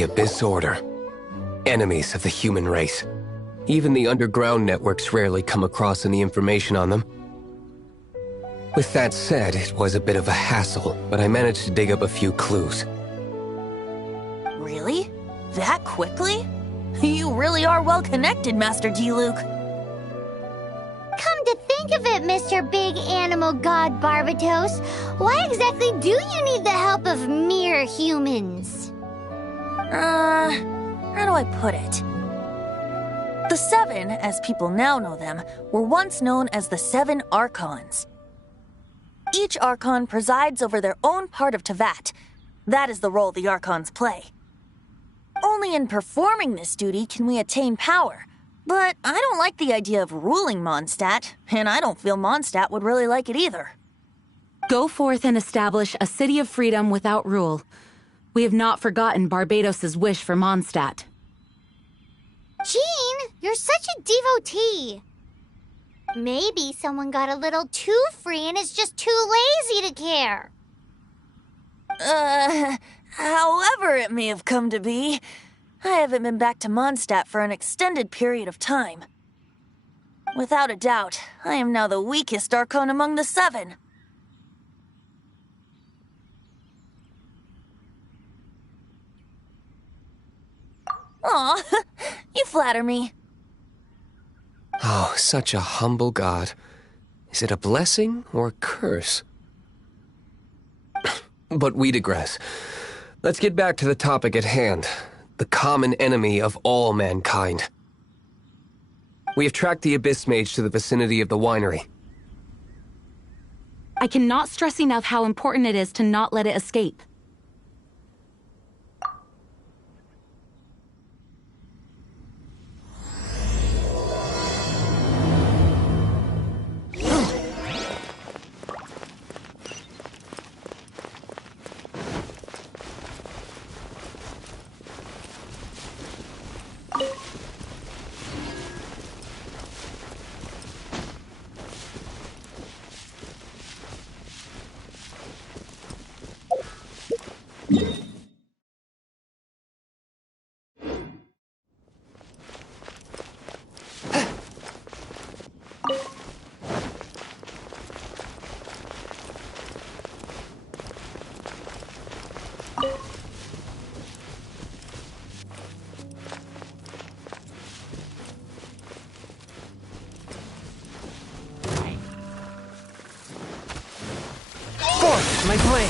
The Abyss Order. Enemies of the human race. Even the underground networks rarely come across any information on them. With that said, it was a bit of a hassle, but I managed to dig up a few clues. Really? That quickly? You really are well connected, Master D-Luke. Come to think of it, Mr. Big Animal God Barbatos, why exactly do you need the help of mere humans? How do I put it? The Seven, as people now know them, were once known as the Seven Archons. Each Archon presides over their own part of Teyvat. That is the role the Archons play. Only in performing this duty can we attain power. But I don't like the idea of ruling Mondstadt, and I don't feel Mondstadt would really like it either. Go forth and establish a city of freedom without rule. We have not forgotten Barbatos' wish for Mondstadt. Jean, you're such a devotee. Maybe someone got a little too free and is just too lazy to care. However it may have come to be, I haven't been back to Mondstadt for an extended period of time. Without a doubt, I am now the weakest Archon among the Seven. Aw, you flatter me. Oh, such a humble god. Is it a blessing or a curse? But we digress. Let's get back to the topic at hand. The common enemy of all mankind. We have tracked the Abyss Mage to the vicinity of the winery. I cannot stress enough how important it is to not let it escape. My plan!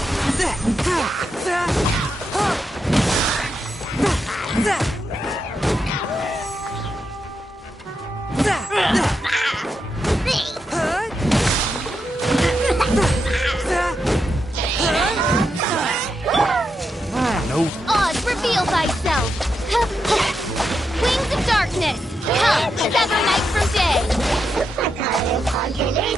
Oz, reveal thyself! Wings of darkness! Come, sever night from day! Go, Baron Bunny!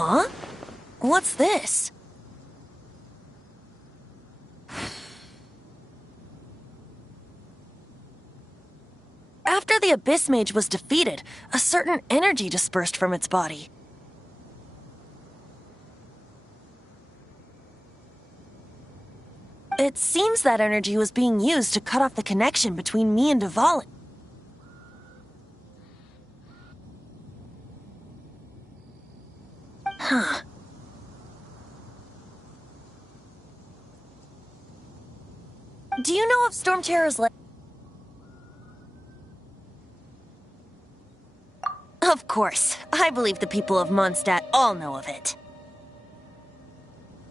Huh? What's this? After the Abyss Mage was defeated, a certain energy dispersed from its body. It seems that energy was being used to cut off the connection between me and Dvalin. Huh. Do you know of Stormterror's Of course. I believe the people of Mondstadt all know of it.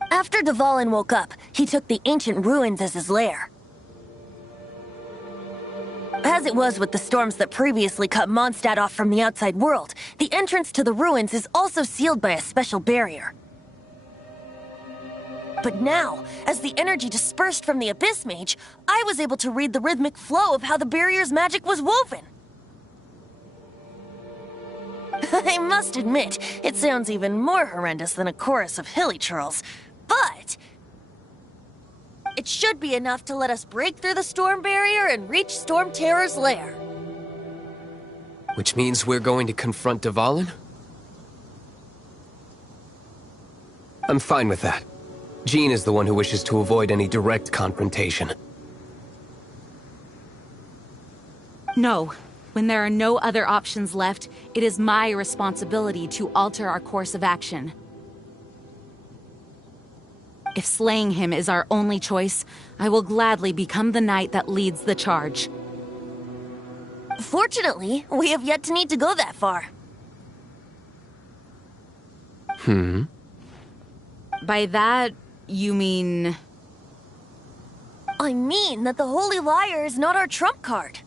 After Dvalin woke up, he took the ancient ruins as his lair. As it was with the storms that previously cut Mondstadt off from the outside world, the entrance to the ruins is also sealed by a special barrier. But now, as the energy dispersed from the Abyss Mage, I was able to read the rhythmic flow of how the barrier's magic was woven. I must admit, it sounds even more horrendous than a chorus of hilly churls, but it should be enough to let us break through the storm barrier and reach Storm Terror's lair. Which means we're going to confront Dvalin? I'm fine with that. Jean is the one who wishes to avoid any direct confrontation. No. When there are no other options left, it is my responsibility to alter our course of action. If slaying him is our only choice, I will gladly become the knight that leads the charge. Fortunately, we have yet to need to go that far. By that, you mean... I mean that the Holy Liar is not our trump card.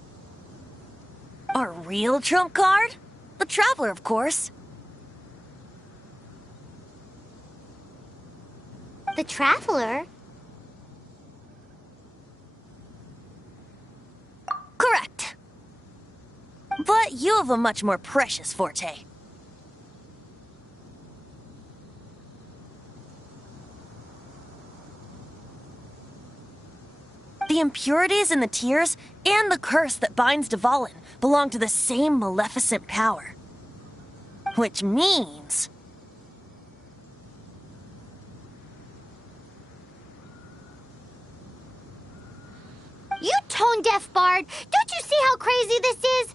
Our real trump card? The Traveler, of course. The Traveler? Correct. But you have a much more precious forte. The impurities in the tears and the curse that binds Dvalin belong to the same maleficent power. Which means... You tone-deaf bard! Don't you see how crazy this is?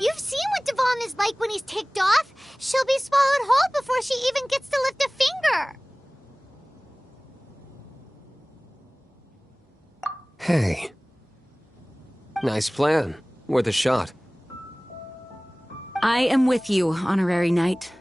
You've seen what Dvalin is like when he's ticked off. She'll be swallowed whole before she even gets to lift a finger. Hey. Nice plan. Worth a shot. I am with you, Honorary Knight.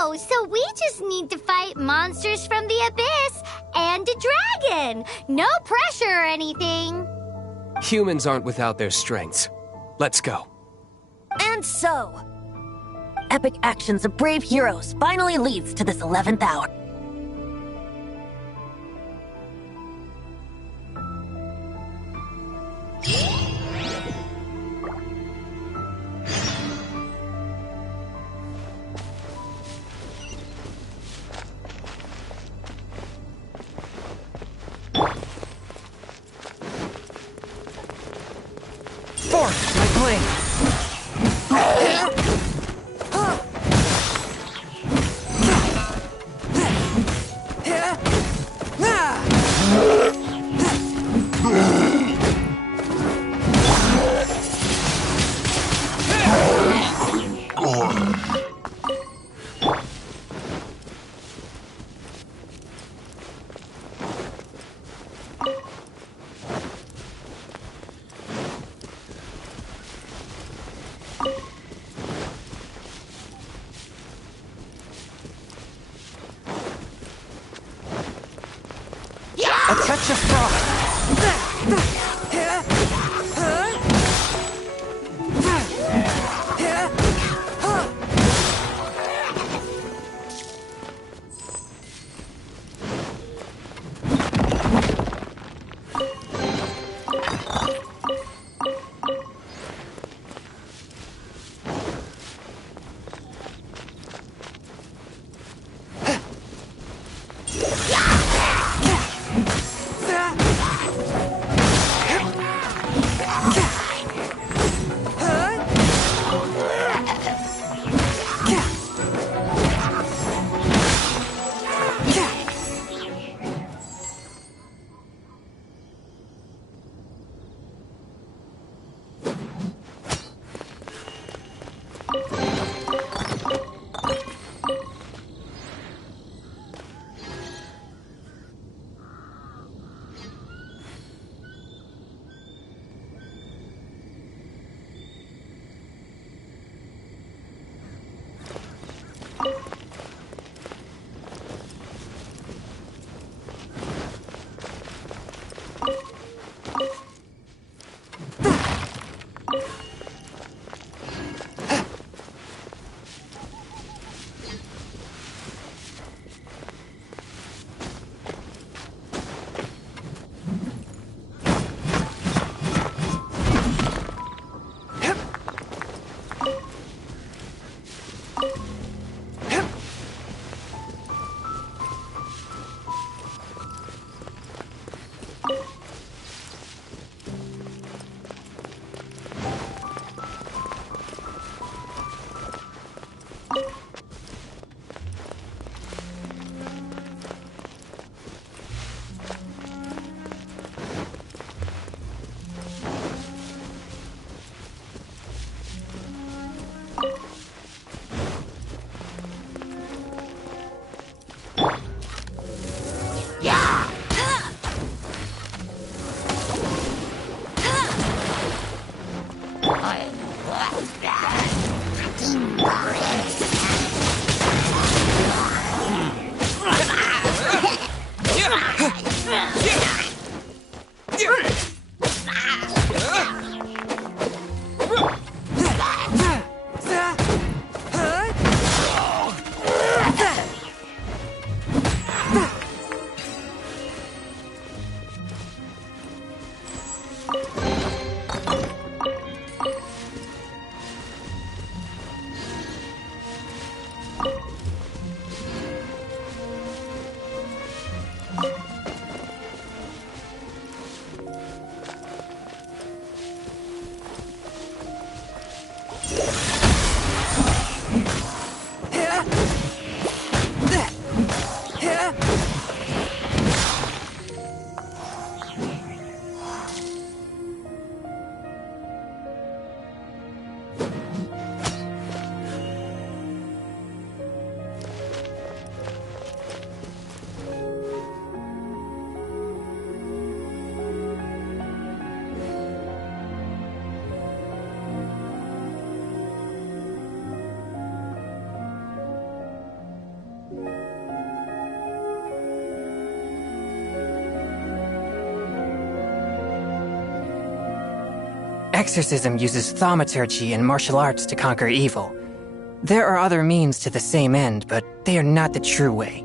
Oh, so we just need to fight monsters from the Abyss and a dragon. No pressure or anything. Humans aren't without their strengths. Let's go. And so, epic actions of brave heroes finally leads to this 11th hour. Force my blade! A touch of frost. exorcism uses thaumaturgy and martial arts to conquer evil. There are other means to the same end, but they are not the true way.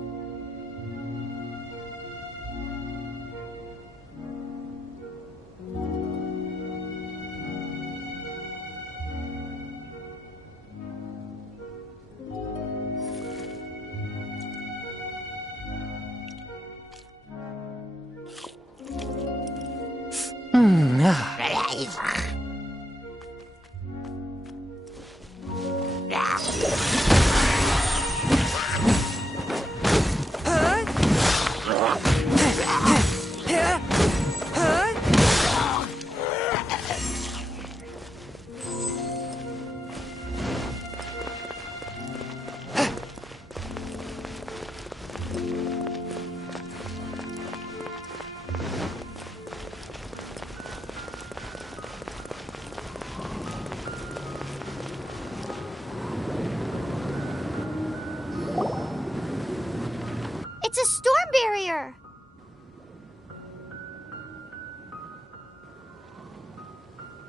It's a storm barrier!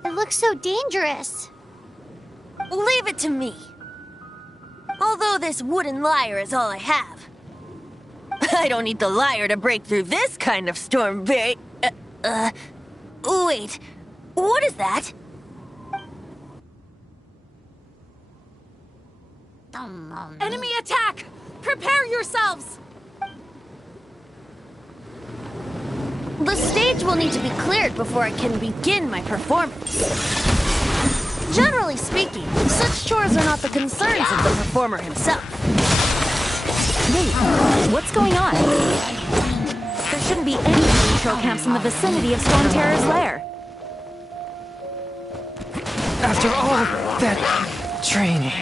It looks so dangerous. Leave it to me. Although this wooden lyre is all I have. I don't need the lyre to break through this kind of storm barrier. Wait. What is that? Enemy attack! Prepare yourselves! The stage will need to be cleared before I can begin my performance. Generally speaking, such chores are not the concerns of the performer himself. Wait, what's going on? There shouldn't be any patrol camps in the vicinity of Storm Terror's lair. After all that training...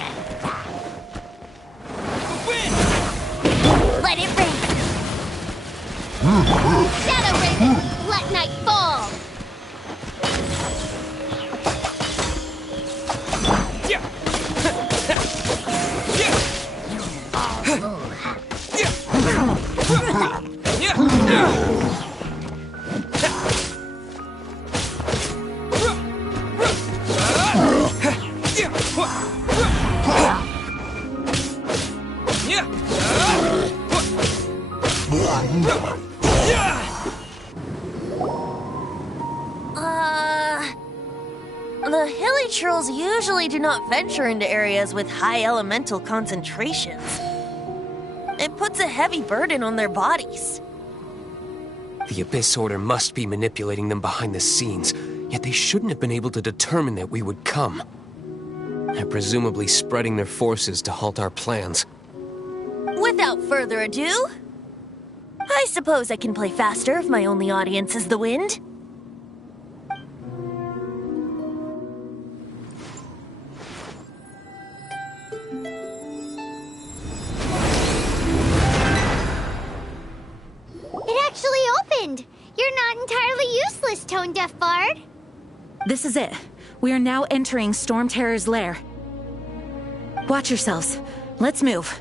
Let it rain! Shadow Raven, let night fall! The hilly trolls usually do not venture into areas with high elemental concentrations. It puts a heavy burden on their bodies. The Abyss Order must be manipulating them behind the scenes, yet they shouldn't have been able to determine that we would come. They're presumably spreading their forces to halt our plans. Without further ado, I suppose I can play faster if my only audience is the wind. It actually opened! You're not entirely useless, Tone Deaf Bard. This is it. We are now entering Storm Terror's lair. Watch yourselves. Let's move.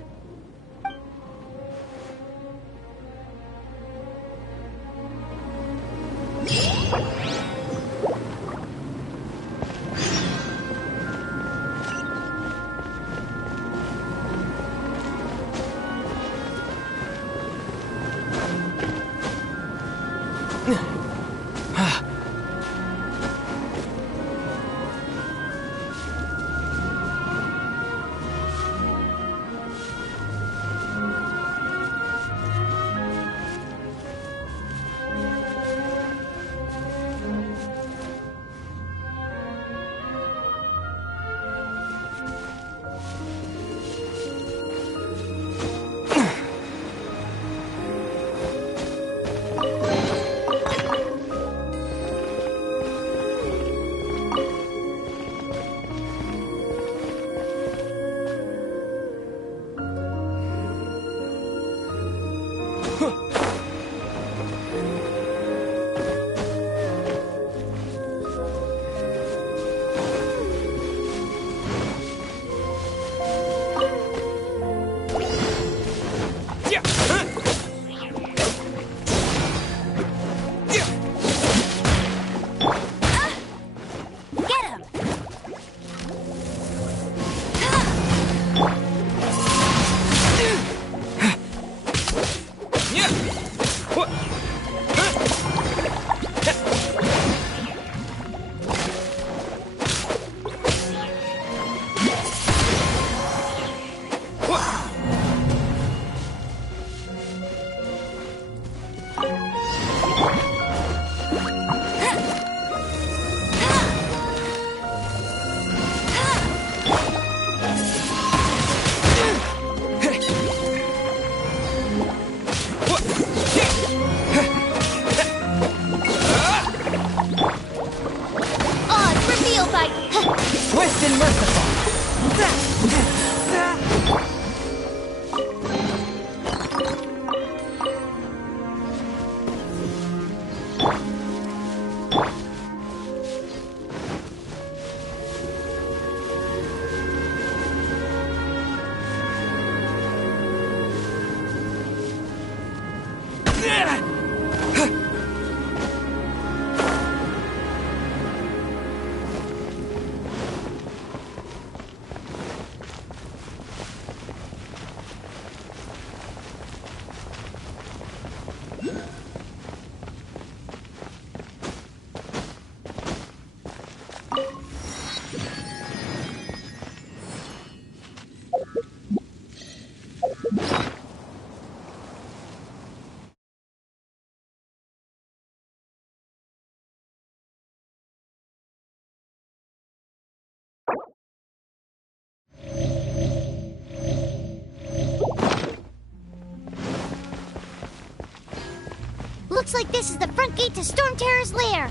Looks like this is the front gate to Storm Terror's lair.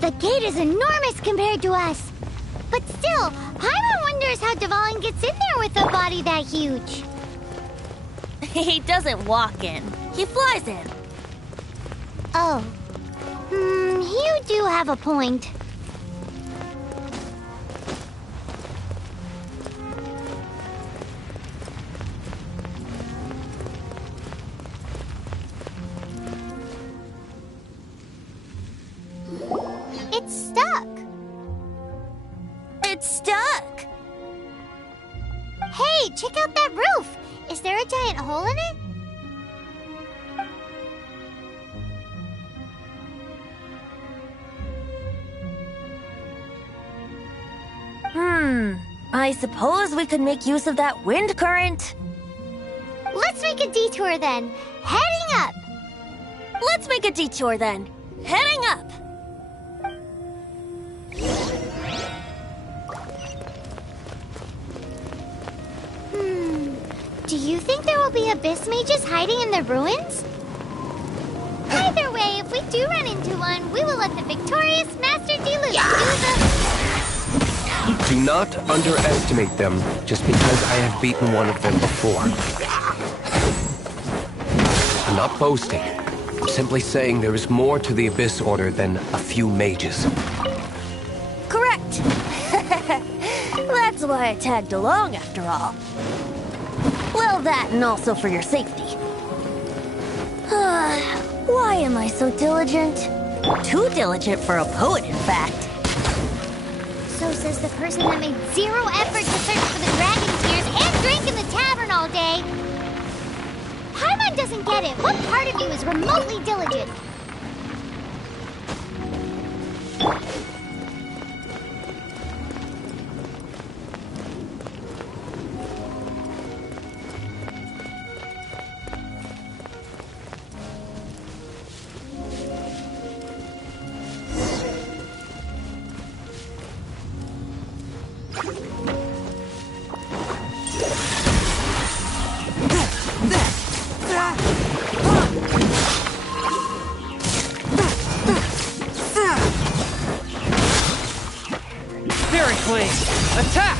The gate is enormous compared to us. But still, Paimon wonders how Dvalin gets in there with a body that huge. He doesn't walk in. He flies in. Oh. You do have a point. It's stuck. It's stuck. Hey, check out that roof. Is there a giant hole in it? I suppose we could make use of that wind current. Let's make a detour then. Heading up. Let's make a detour then. Heading up. Do you think there will be abyss mages hiding in the ruins? Either way, if we do run into one, we will let the victorious Master Diluc do Do not underestimate them just because I have beaten one of them before. I'm not boasting. I'm simply saying there is more to the Abyss Order than a few mages. Correct. That's why I tagged along after all. Well, that and also for your safety. Why am I so diligent? Too diligent for a poet, in fact. So says the person that made zero effort to search for the dragon tears and drink in the tavern all day. Paimon doesn't get it. What part of you is remotely diligent? Very clean. Attack!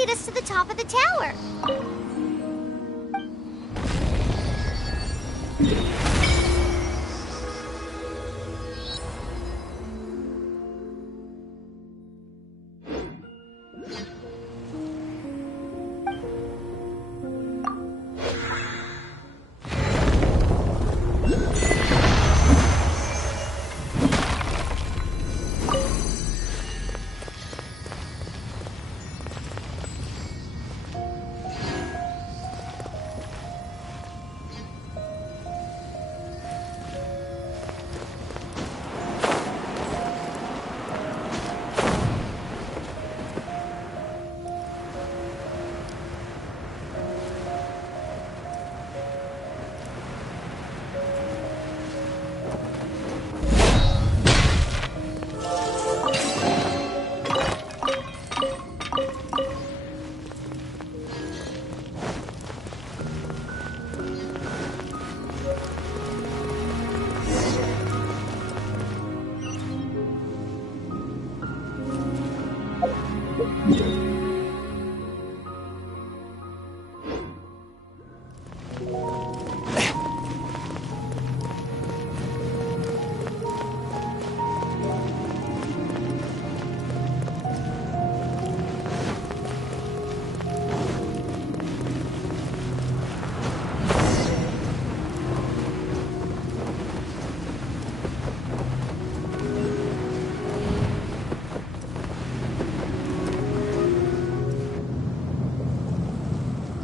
lead us to the top of the tower.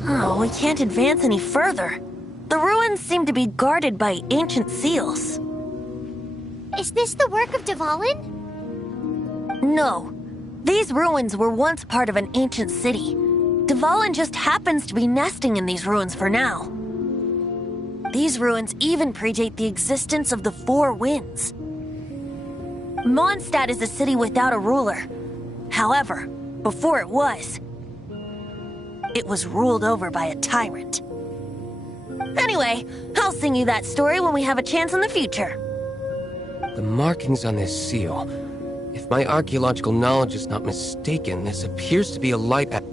Oh, we can't advance any further. The ruins seem to be guarded by ancient seals. Is this the work of Dvalin? No. These ruins were once part of an ancient city. Dvalin just happens to be nesting in these ruins for now. These ruins even predate the existence of the Four Winds. Mondstadt is a city without a ruler. However, before it was ruled over by a tyrant. Anyway, I'll sing you that story when we have a chance in the future. The markings on this seal. If my archaeological knowledge is not mistaken, this appears to be a light at...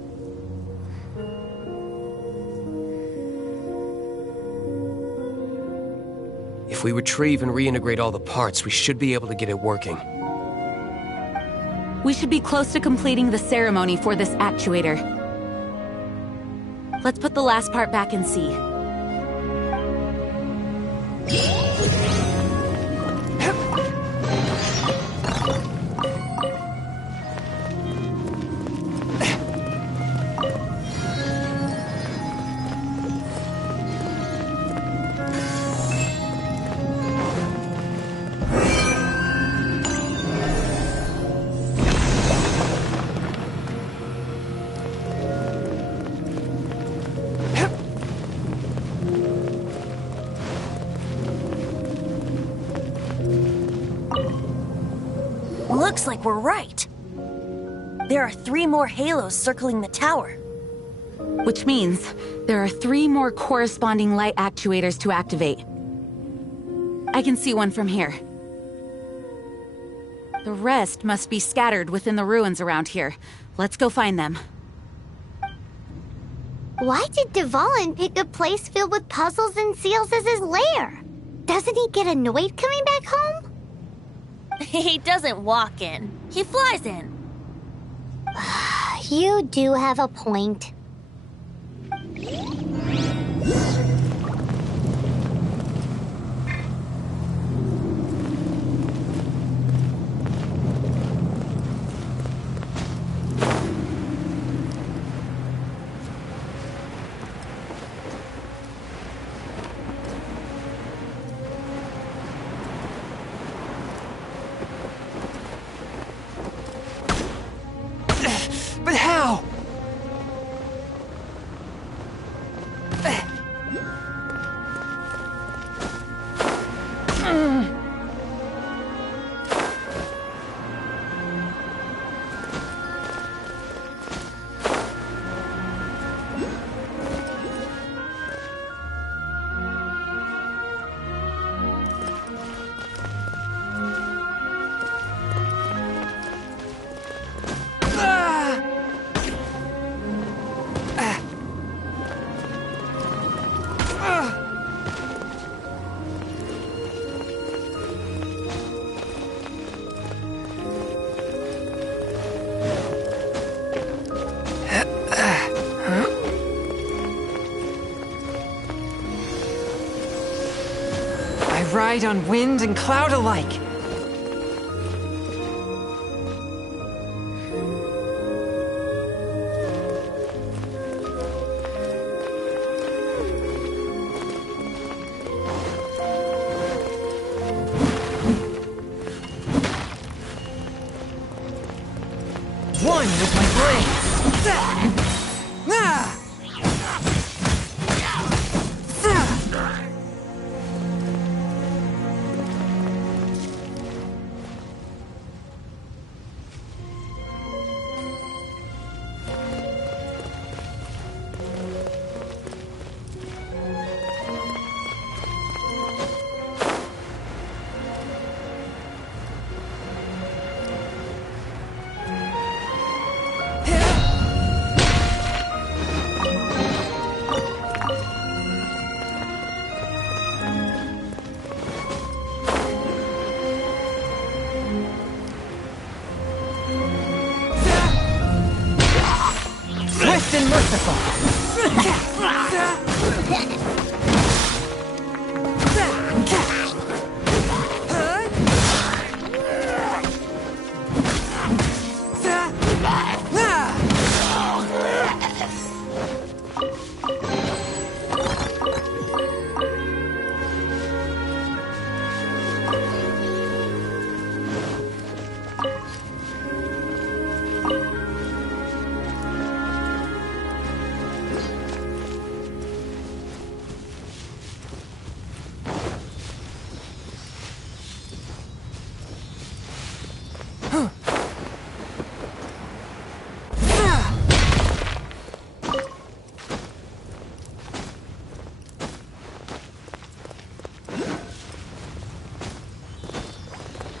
If we retrieve and reintegrate all the parts, we should be able to get it working. We should be close to completing the ceremony for this actuator. Let's put the last part back and see. Looks like we're right. There are 3 more halos circling the tower. Which means there are 3 more corresponding light actuators to activate. I can see one from here. The rest must be scattered within the ruins around here. Let's go find them. Why did Dvalin pick a place filled with puzzles and seals as his lair? Doesn't he get annoyed coming back home? He doesn't walk in. He flies in. You do have a point. But how? ride on wind and cloud alike. One with my blades! Ah! Swift and merciful!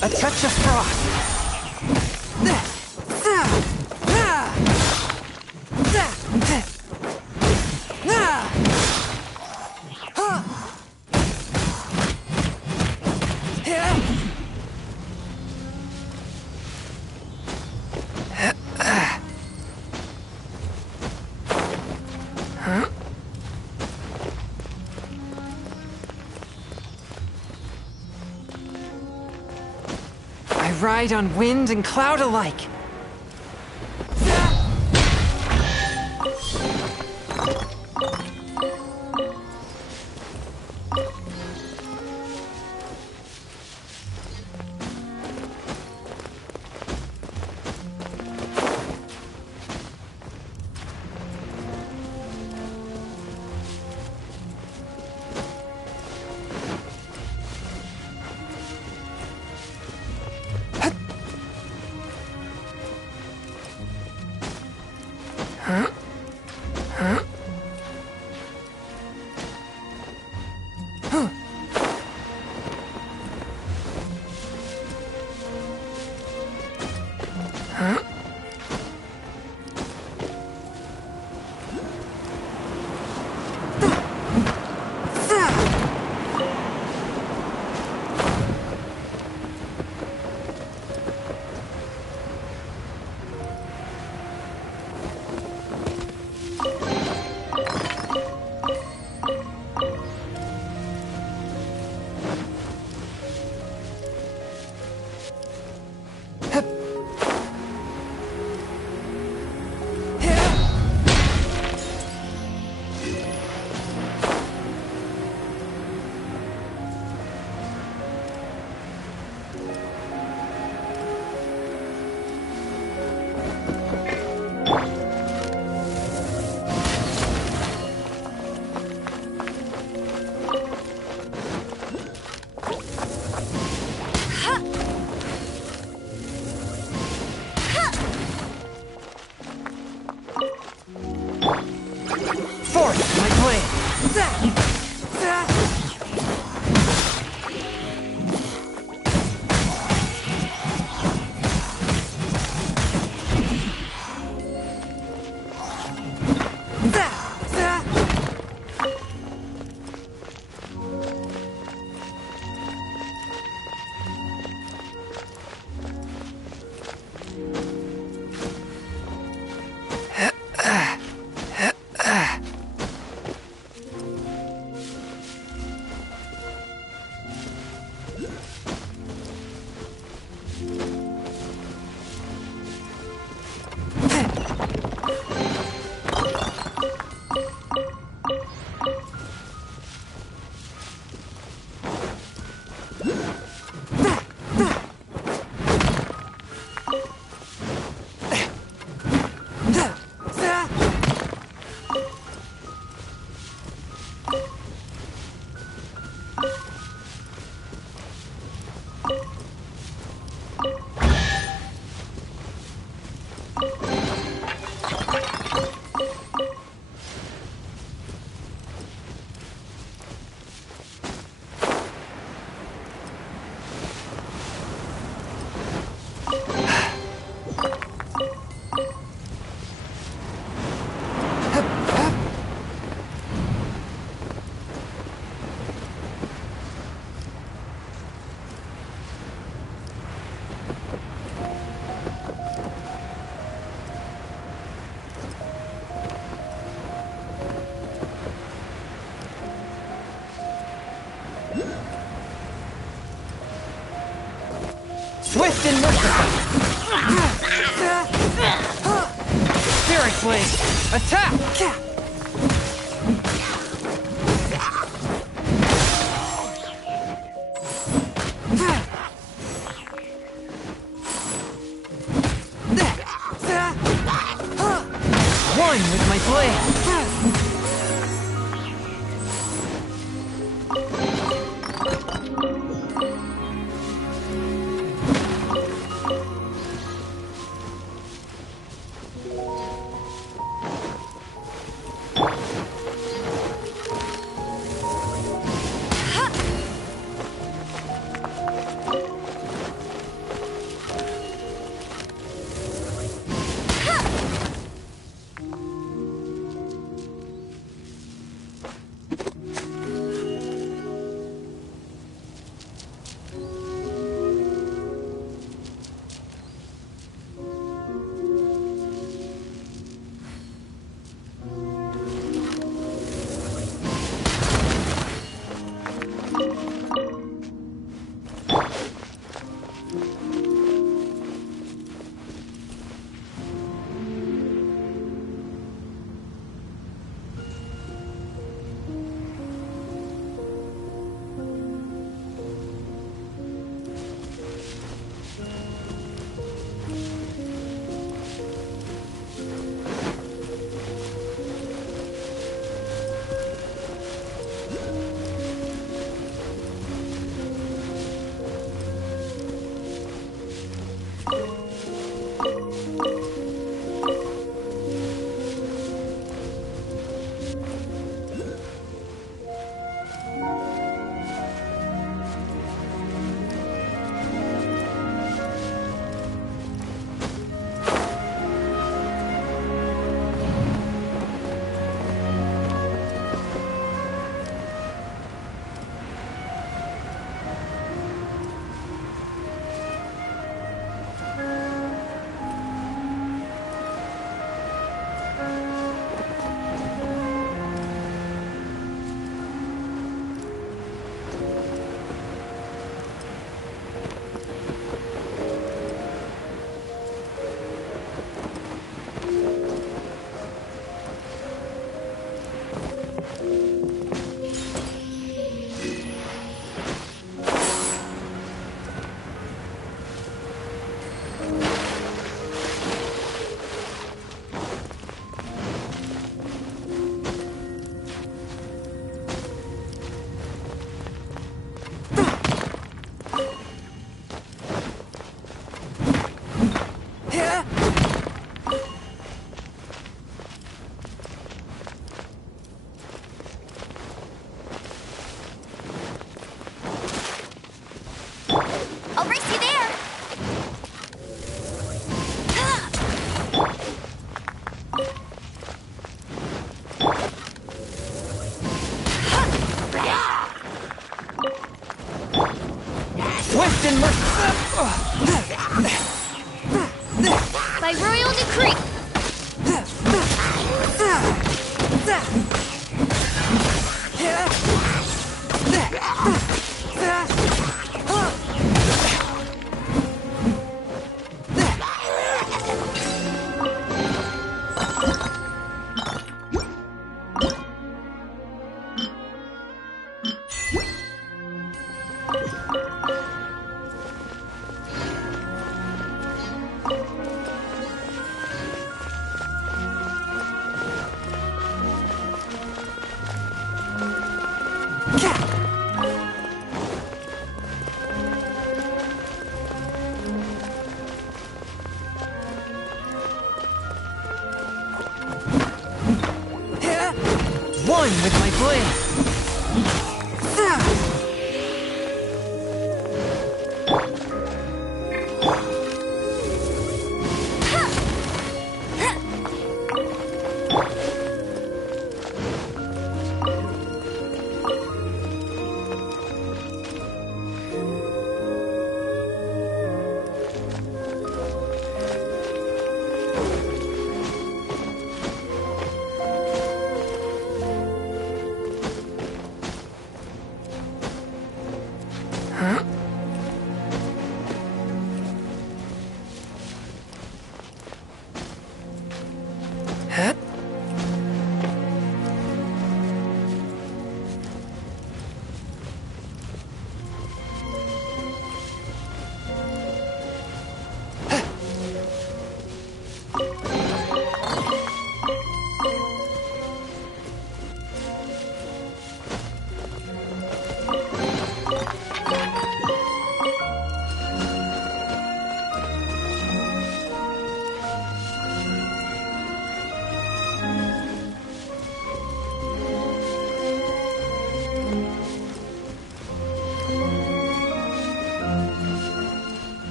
A touch of frost. I ride on wind and cloud alike. Swift and merciful! Spirit Blade! Attack! One with my blade! By royal decree.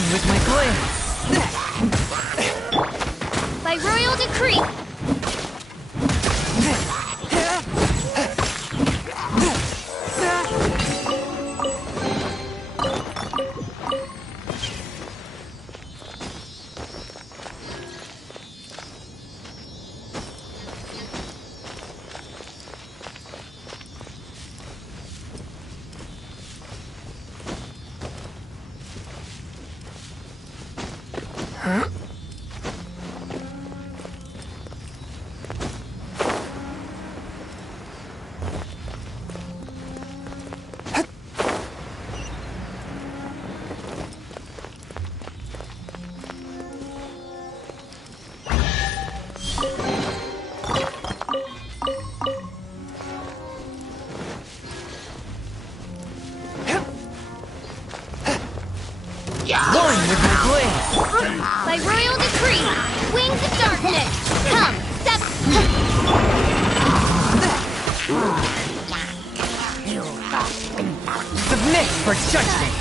One with my glaive! By royal decree! One with my glaive! By royal decree! Wings of darkness! Come, step! Submit for judgment!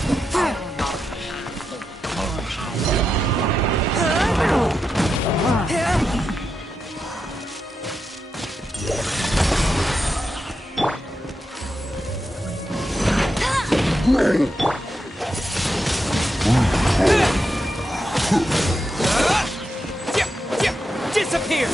Disappear!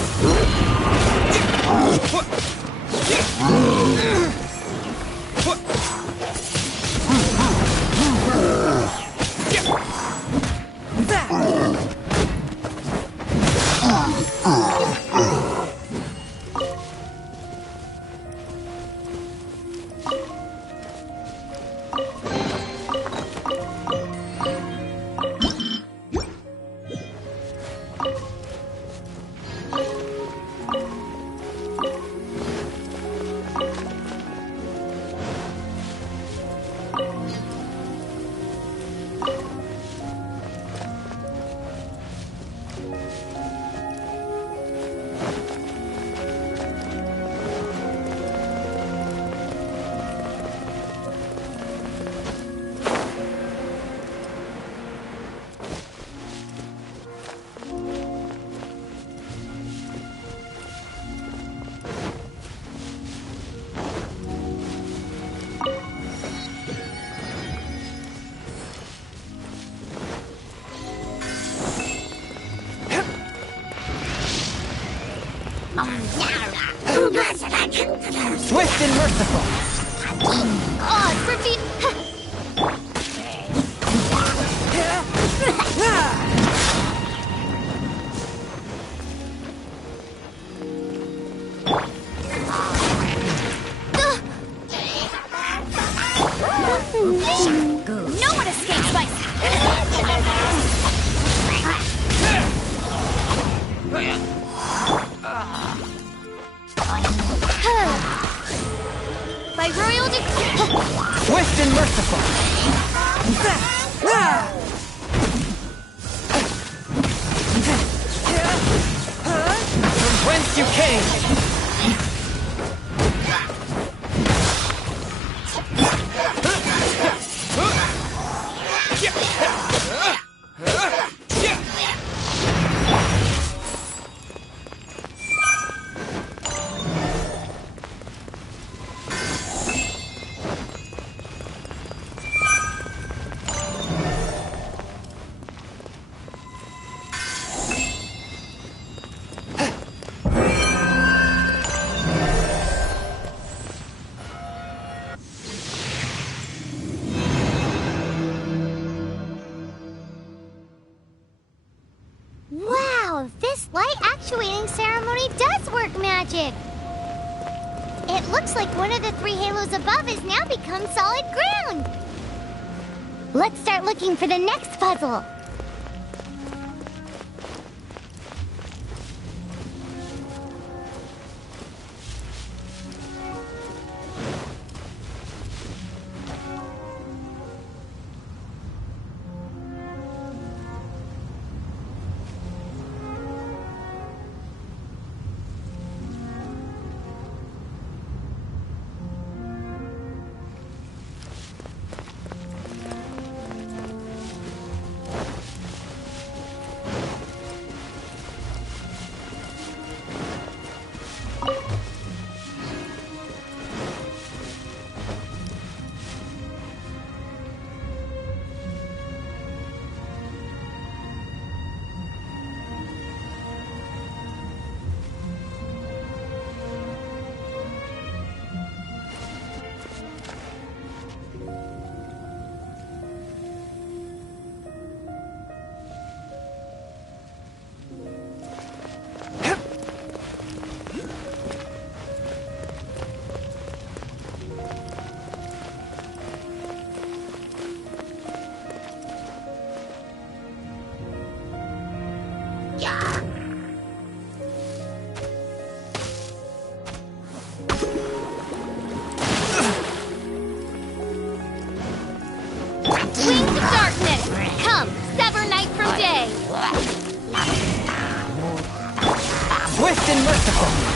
Swift and merciful! Oh, for feet! No one escapes my... By royal decree... Swift and merciful! From whence you came! Wow, this light actuating ceremony does work magic! It looks like one of the three halos above has now become solid ground! Let's start looking for the next puzzle! Swift and merciful.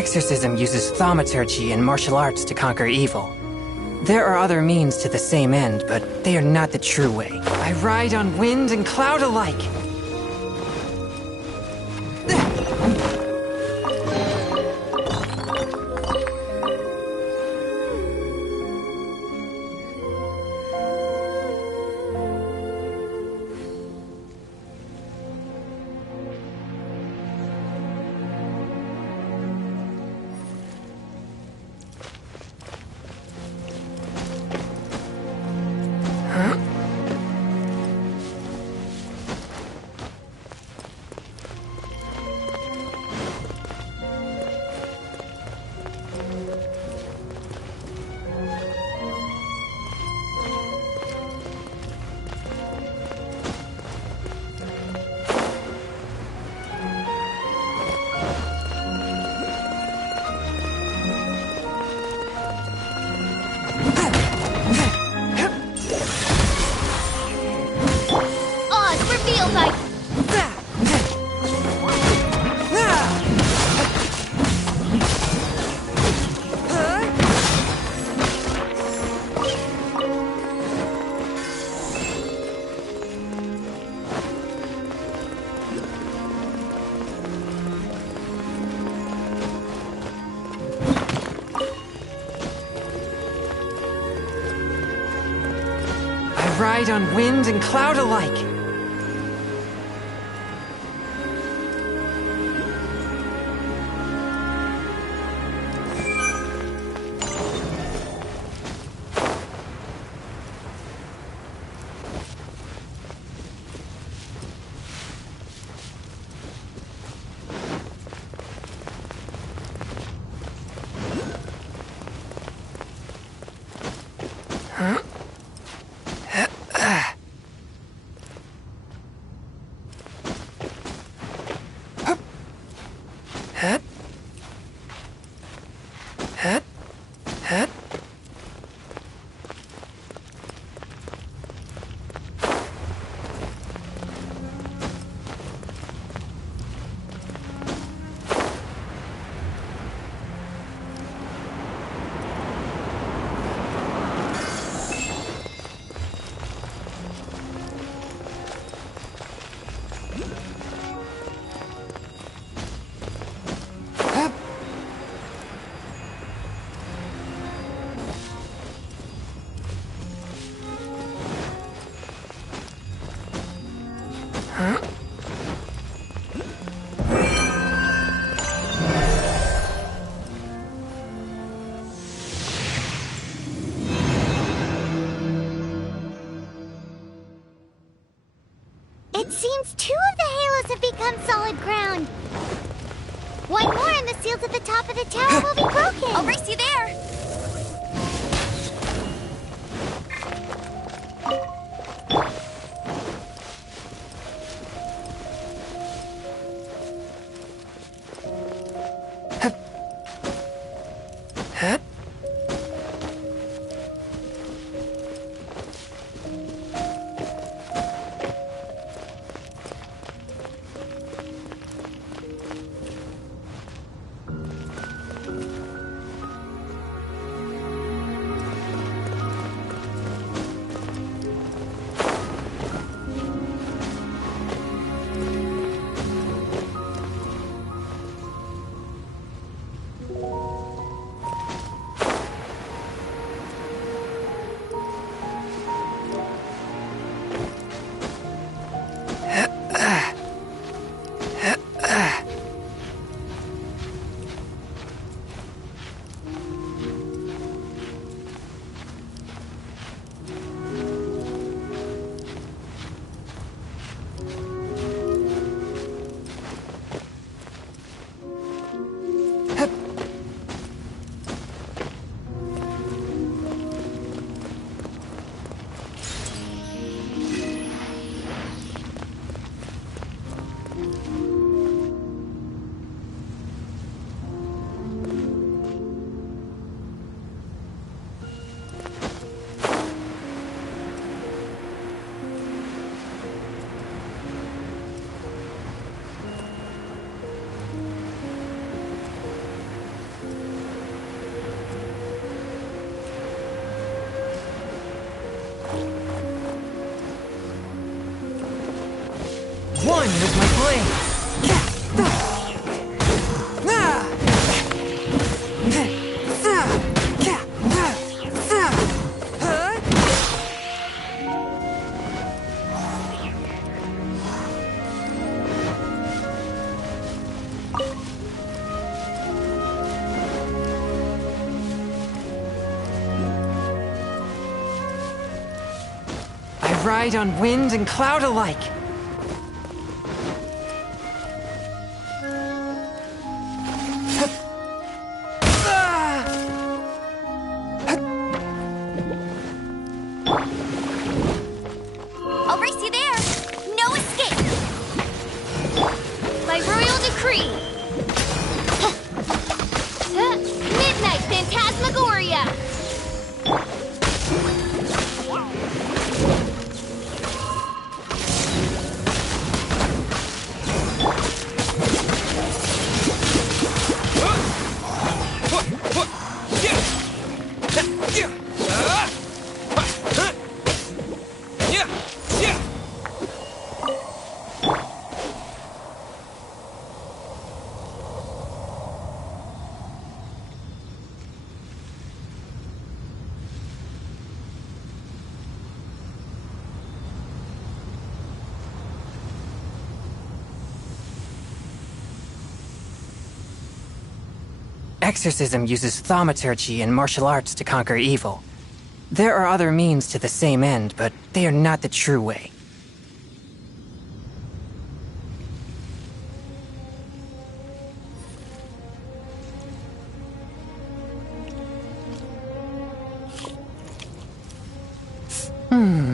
Exorcism uses thaumaturgy and martial arts to conquer evil. There are other means to the same end, but they are not the true way. I ride on wind and cloud alike. Ride on wind and cloud alike. It seems 2 of the halos have become solid ground. 1 more and the seals at the top of the tower will be broken. I'll race you there. one with my blade. I ride on wind and cloud alike. I'll race you there. No escape. By royal decree. Midnight Phantasmagoria. Exorcism uses thaumaturgy and martial arts to conquer evil. There are other means to the same end, but they are not the true way.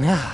Ah.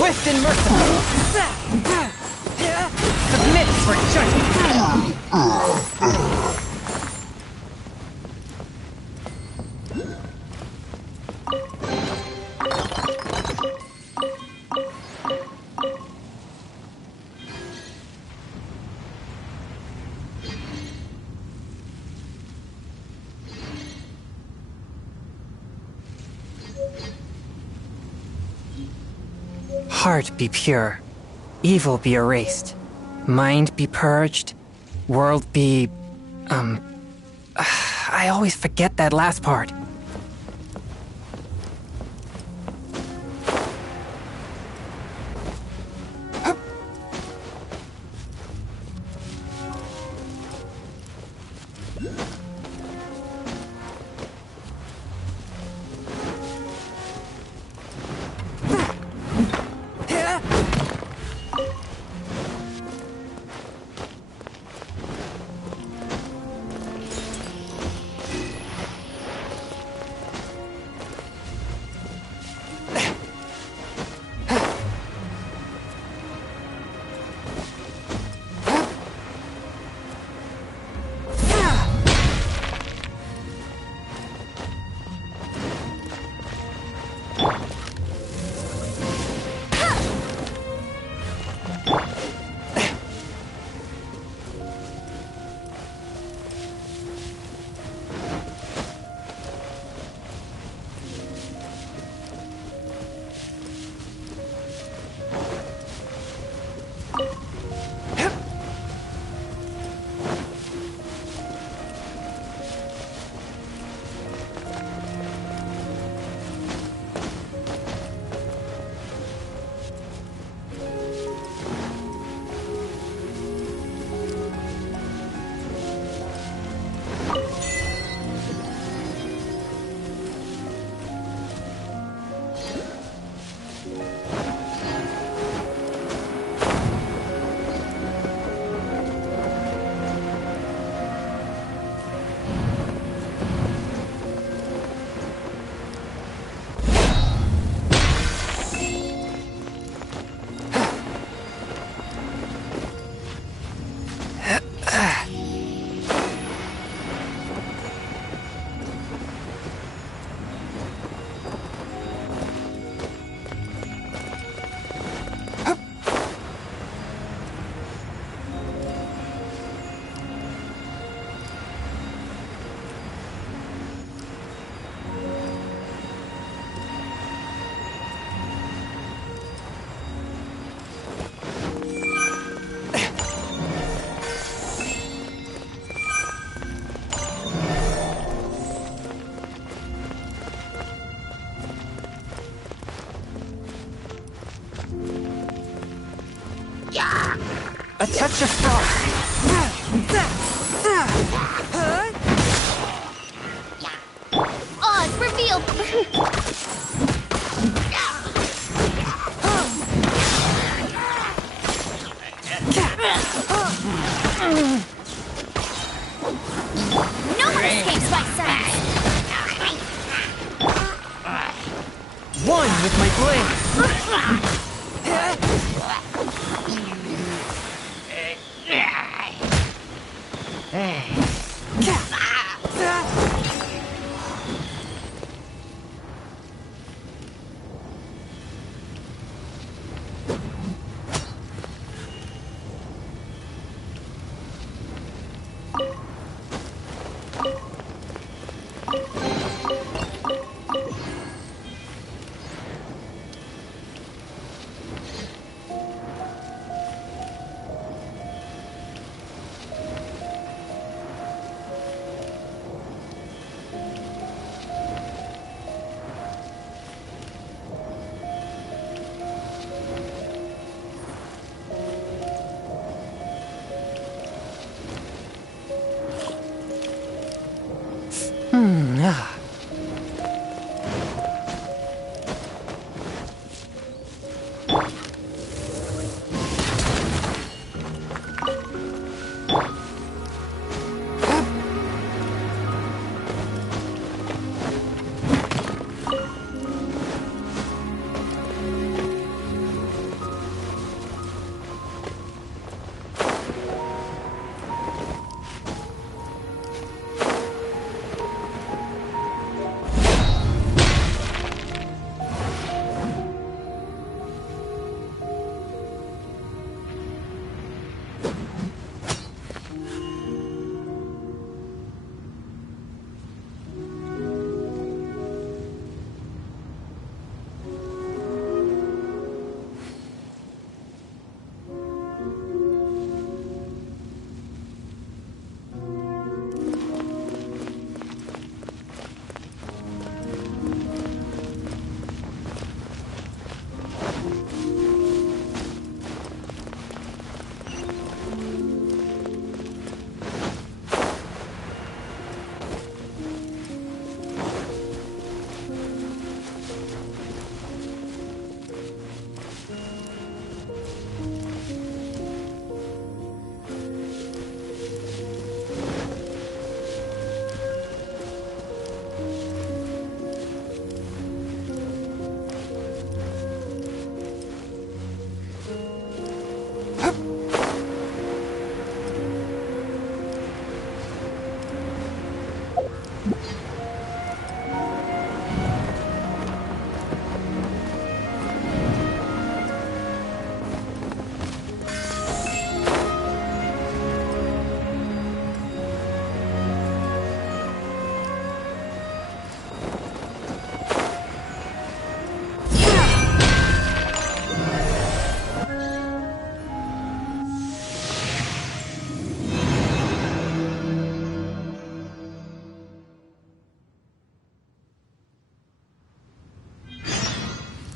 Swift and merciful! Submit for judgment! heart be pure, evil be erased, mind be purged, world be... I always forget that last part. A touch of frost. Oh, it's revealed. No one escapes my sight. One with my blade.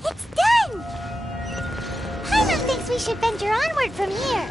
It's done! Hyman thinks we should venture onward from here.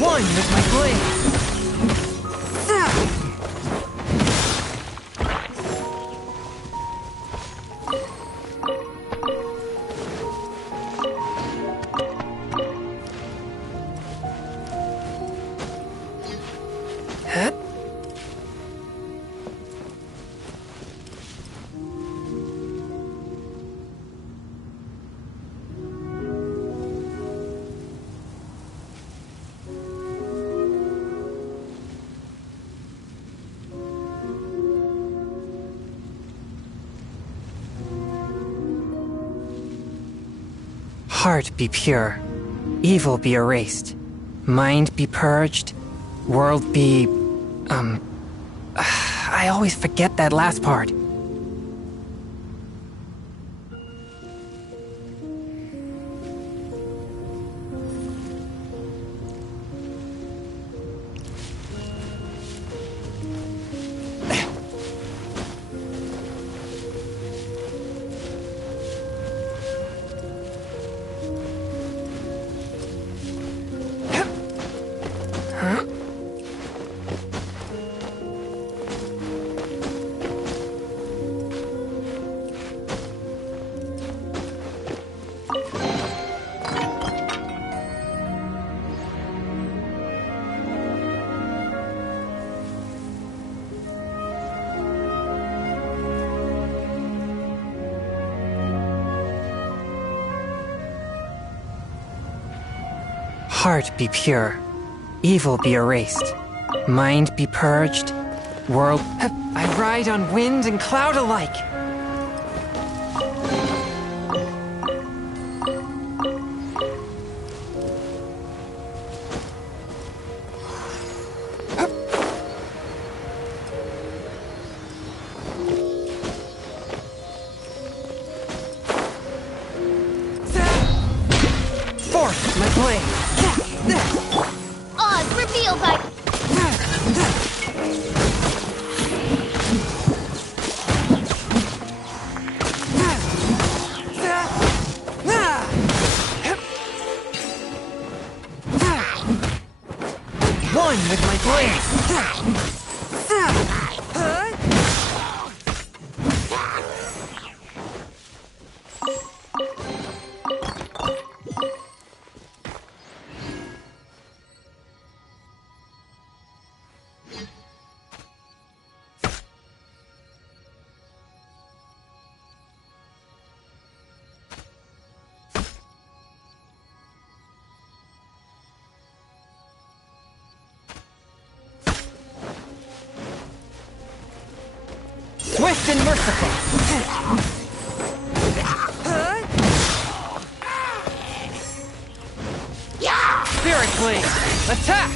One with my blade! Heart be pure, evil be erased, mind be purged, world be... I always forget that last part. Heart be pure, evil be erased, mind be purged, world... I ride on wind and cloud alike! Force my blade! Oz, reveal by... One with my blade! Swift and merciful! Spirit Blade! Attack!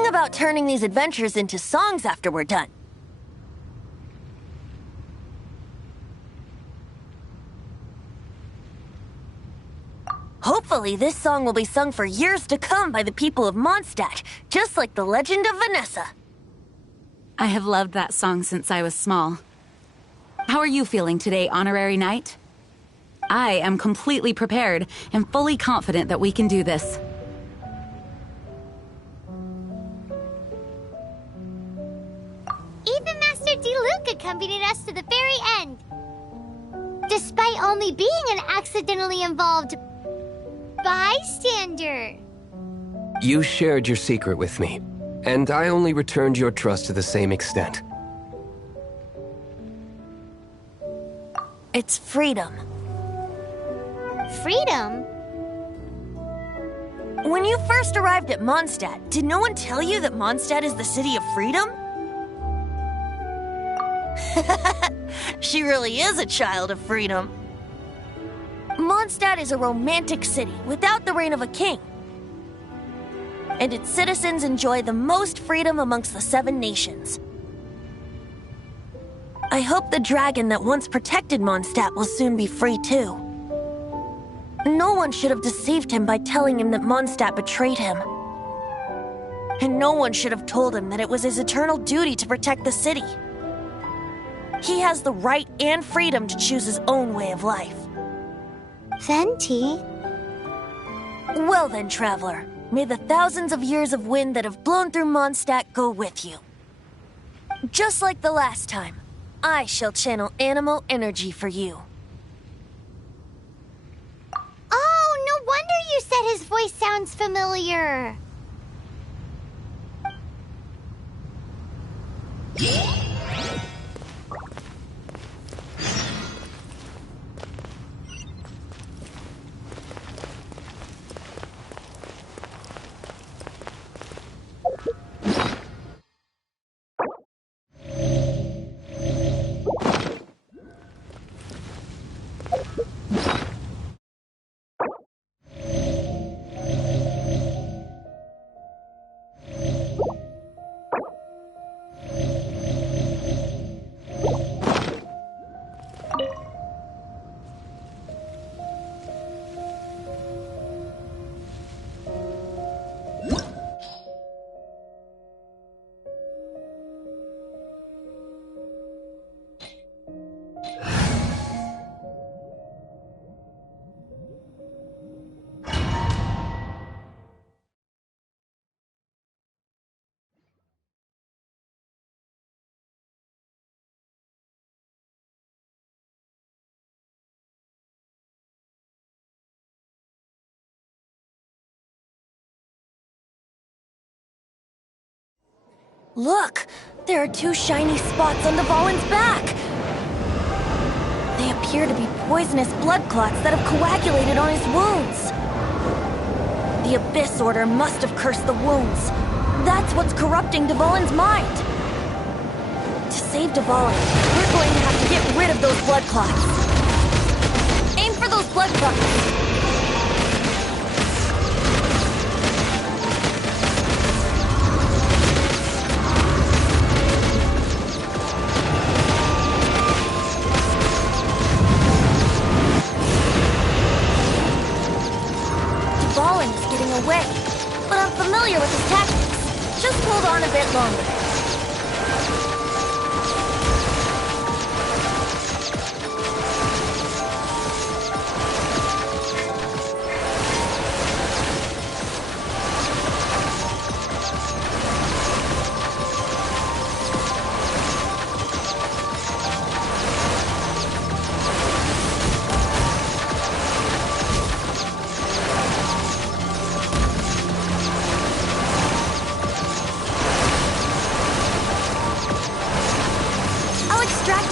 thinking about turning these adventures into songs after we're done. Hopefully, this song will be sung for years to come by the people of Mondstadt, just like the legend of Vanessa. I have loved that song since I was small. How are you feeling today, Honorary Knight? I am completely prepared and fully confident that we can do this. Even Master D-Luke accompanied us to the very end. Despite only being an accidentally involved bystander. You shared your secret with me, and I only returned your trust to the same extent. It's freedom. Freedom? When you first arrived at Mondstadt, did no one tell you that Mondstadt is the city of freedom? She really is a child of freedom. Mondstadt is a romantic city without the reign of a king. And its citizens enjoy the most freedom amongst the 7 nations. I hope the dragon that once protected Mondstadt will soon be free too. No one should have deceived him by telling him that Mondstadt betrayed him. And no one should have told him that it was his eternal duty to protect the city. He has the right and freedom to choose his own way of life. Venti? Well then, traveler, may the thousands of years of wind that have blown through Mondstadt go with you. Just like the last time, I shall channel animal energy for you. Oh, no wonder you said his voice sounds familiar. Look! There are 2 shiny spots on Dvalin's back! They appear to be poisonous blood clots that have coagulated on his wounds. The Abyss Order must have cursed the wounds. That's what's corrupting Dvalin's mind. To save Dvalin, we're going to have to get rid of those blood clots. Aim for those blood clots. Away, but I'm familiar with his tactics. Just hold on a bit longer.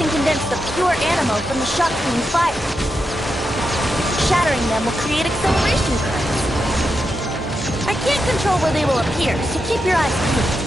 And condense the pure animal from the shock beam fire. Shattering them will create acceleration currents. I can't control where they will appear, so keep your eyes peeled.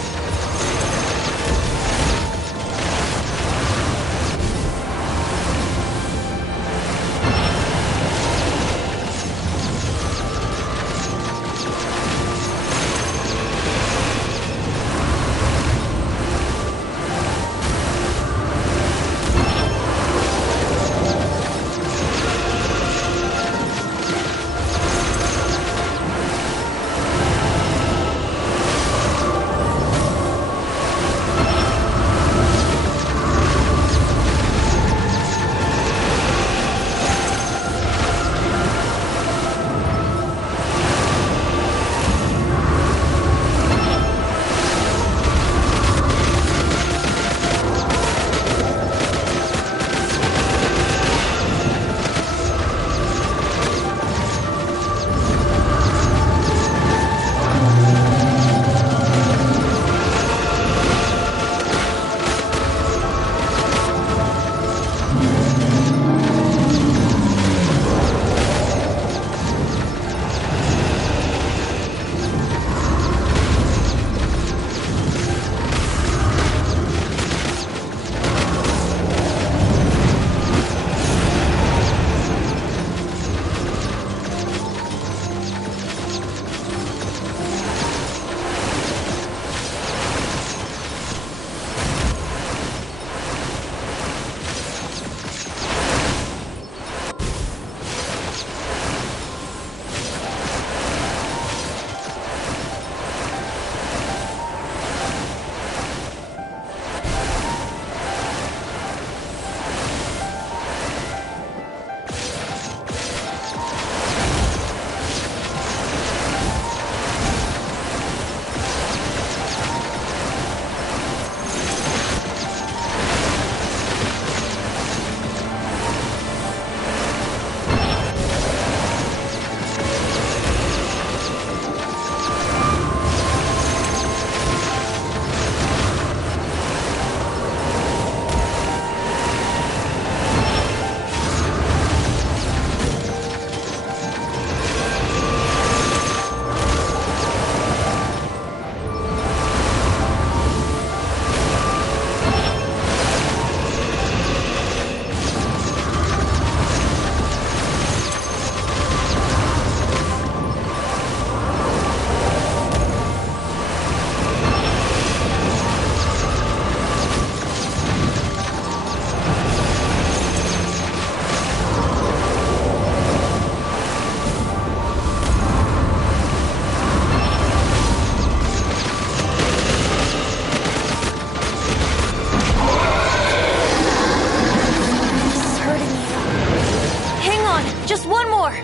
Just one more!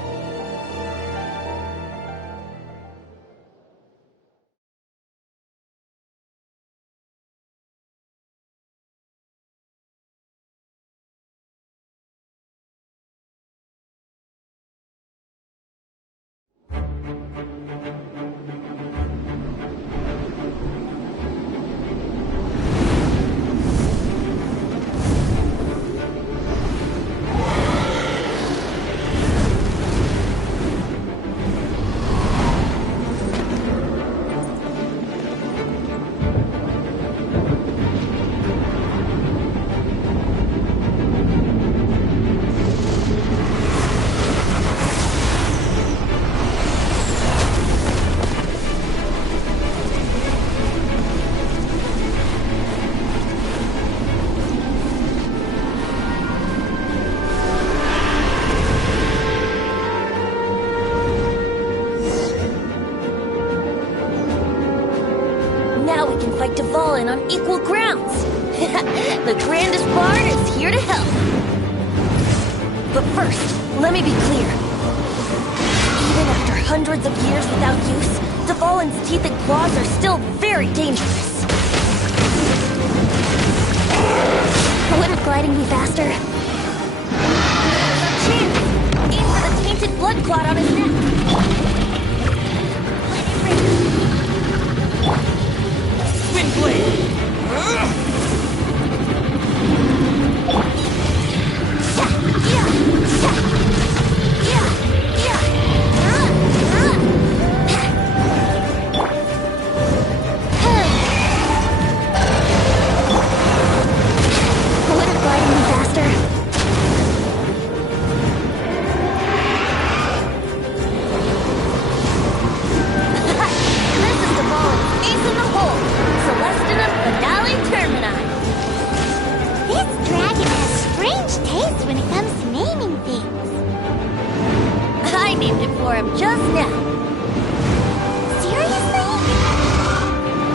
Now we can fight Dvalin on equal grounds. The grandest bard is here to help. But first, let me be clear. Even after hundreds of years without use, Dvalin's teeth and claws are still very dangerous. Wouldn't gliding be faster? Chance! Aim for the tainted blood clot on his neck. Windblade! Wouldn't gliding be faster? This is Dvalin's ace in the hole. Celestina Finale Termini. This dragon has strange taste when it comes to naming things. I named it for him just now. Seriously?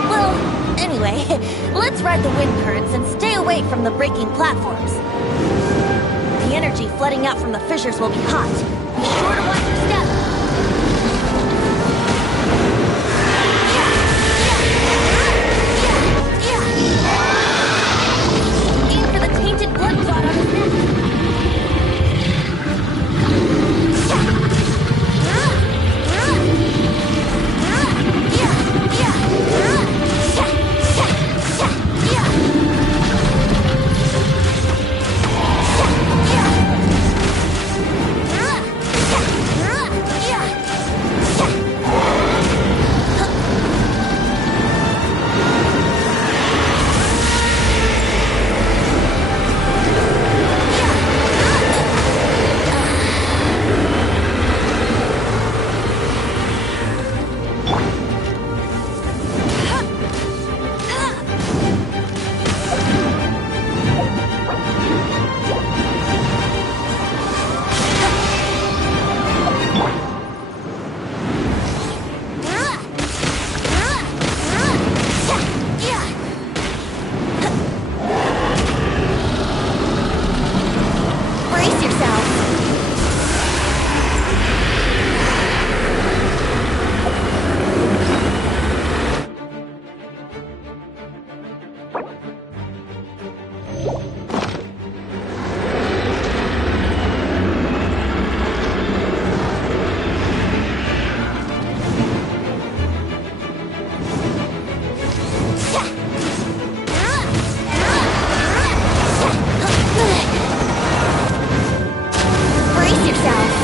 Well, anyway, let's ride the wind currents and stay away from the breaking platforms. The energy flooding out from the fissures will be hot. Be sure to watch your step. Aim for the tainted blood clot on his neck. Brace yourselves. Brace yourselves.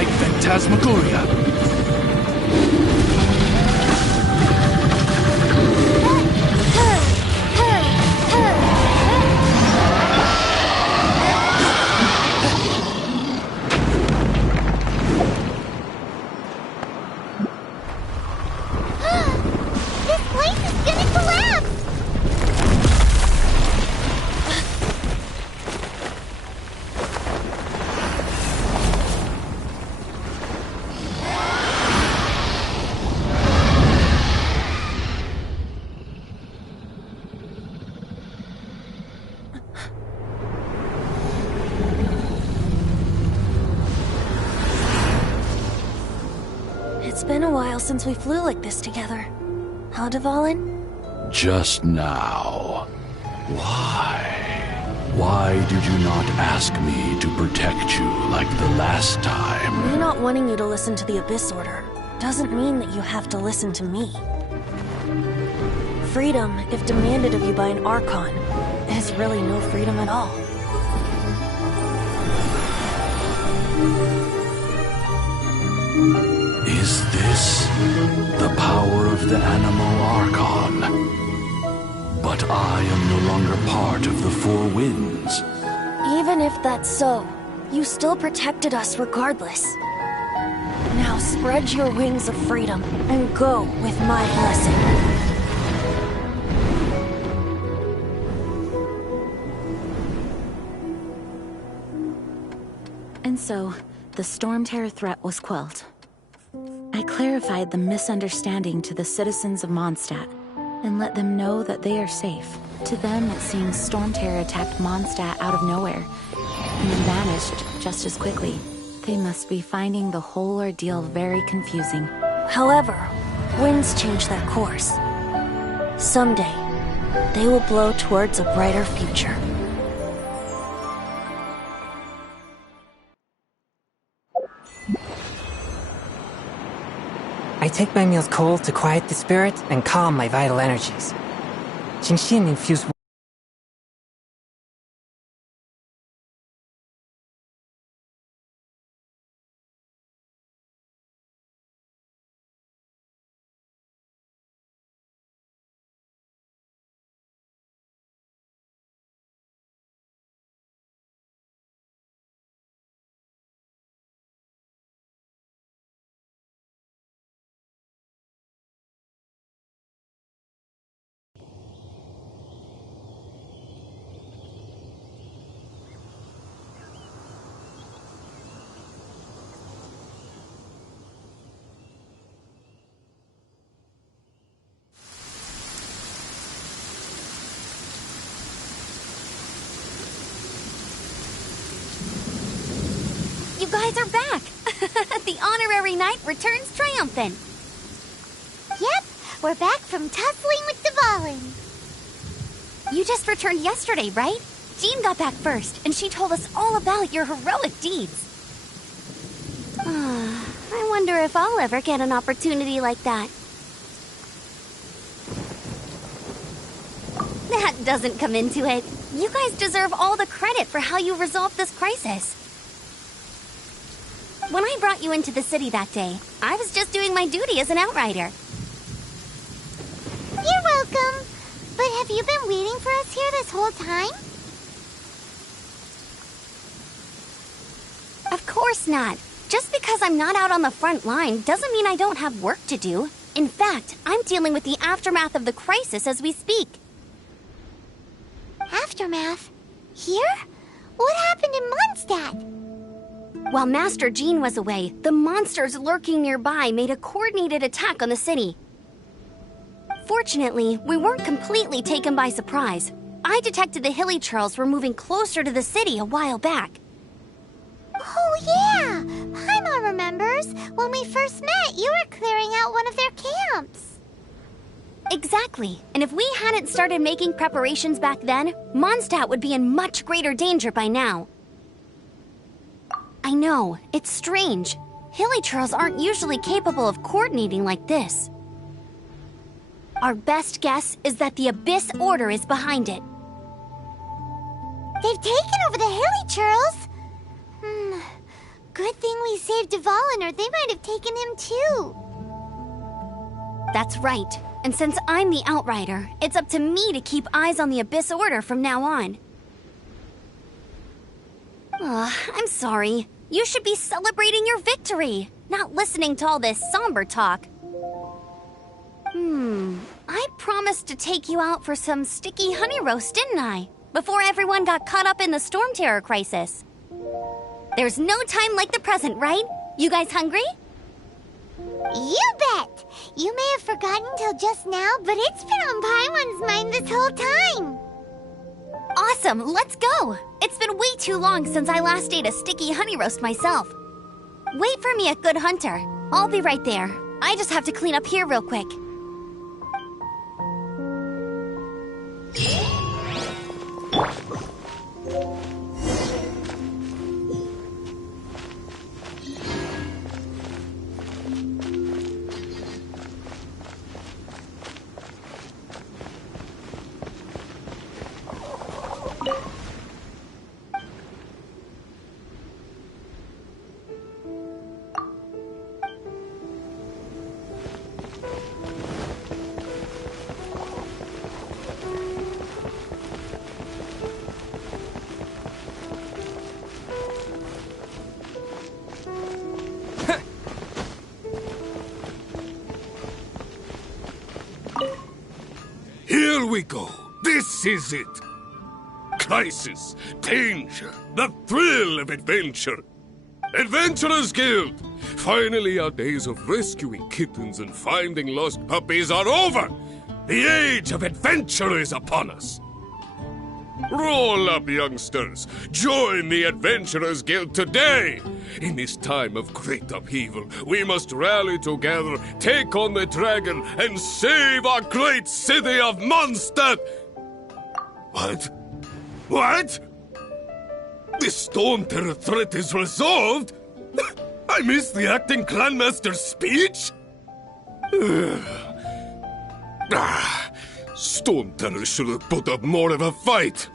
Ignite Phantasmagoria. This place is gonna collapse! It's been a while since we flew like this together. Huh, Dvalin? Just now. Why? Why did you not ask me to protect you like the last time? Me not wanting you to listen to the Abyss Order doesn't mean that you have to listen to me. Freedom, if demanded of you by an Archon, is really no freedom at all. Is this the power of the Animal Archon? But I am no longer part of the Four Winds. Even if that's so, you still protected us regardless. Now spread your wings of freedom and go with my blessing. And so, the Storm Terror threat was quelled. I clarified the misunderstanding to the citizens of Mondstadt, and let them know that they are safe. To them, it seems Storm Terror attacked Mondstadt out of nowhere, and then vanished just as quickly. They must be finding the whole ordeal very confusing. However, winds change their course. Someday, they will blow towards a brighter future. I take my meals cold to quiet the spirit and calm my vital energies. Genshin infused You guys are back! The honorary knight returns triumphant. Yep, we're back from tussling with Dvalin. You just returned yesterday, right? Jean got back first, and she told us all about your heroic deeds. I wonder if I'll ever get an opportunity like that. That doesn't come into it. You guys deserve all the credit for how you resolved this crisis. When I brought you into the city that day, I was just doing my duty as an outrider. You're welcome. But have you been waiting for us here this whole time? Of course not. Just because I'm not out on the front line doesn't mean I don't have work to do. In fact, I'm dealing with the aftermath of the crisis as we speak. Aftermath? Here? What happened in Mondstadt? While Master Jean was away, the monsters lurking nearby made a coordinated attack on the city. Fortunately, we weren't completely taken by surprise. I detected the Hilly Churls were moving closer to the city a while back. Oh yeah! Paimon remembers. When we first met, you were clearing out one of their camps. Exactly. And if we hadn't started making preparations back then, Mondstadt would be in much greater danger by now. I know, it's strange. Hilly Churls aren't usually capable of coordinating like this. Our best guess is that the Abyss Order is behind it. They've taken over the Hilly Churls? Good thing we saved Dvalin, or they might have taken him too. That's right. And since I'm the Outrider, it's up to me to keep eyes on the Abyss Order from now on. I'm sorry. You should be celebrating your victory, not listening to all this somber talk. I promised to take you out for some sticky honey roast, didn't I? Before everyone got caught up in the Storm Terror crisis. There's no time like the present, right? You guys hungry? You bet! You may have forgotten till just now, but it's been on Paimon's mind this whole time. Awesome, let's go! It's been way too long since I last ate a sticky honey roast myself. Wait for me at Good Hunter. I'll be right there. I just have to clean up here real quick. Here we go. This is it. Crisis, danger, the thrill of adventure. Adventurers Guild! Finally, our days of rescuing kittens and finding lost puppies are over. The age of adventure is upon us. Roll up, youngsters. Join the Adventurers Guild today. In this time of great upheaval, we must rally together, take on the dragon, and save our great city of Mondstadt. What? What? The Storm Terror threat is resolved? I missed the acting clanmaster's speech? Storm Terror should have put up more of a fight.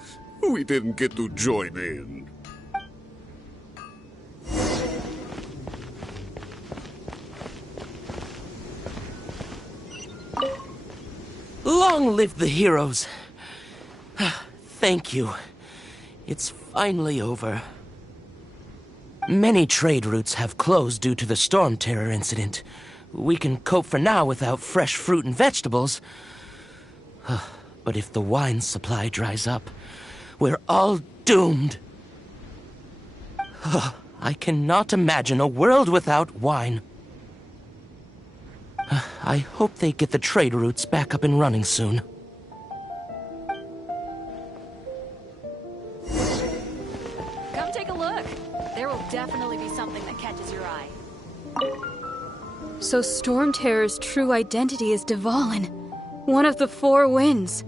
We didn't get to join in. Long live the heroes. Thank you. It's finally over. Many trade routes have closed due to the Storm Terror incident. We can cope for now without fresh fruit and vegetables. But if the wine supply dries up, we're all doomed. I cannot imagine a world without wine. I hope they get the trade routes back up and running soon. Come take a look. There will definitely be something that catches your eye. So Storm Terror's true identity is Dvalin, one of the Four Winds.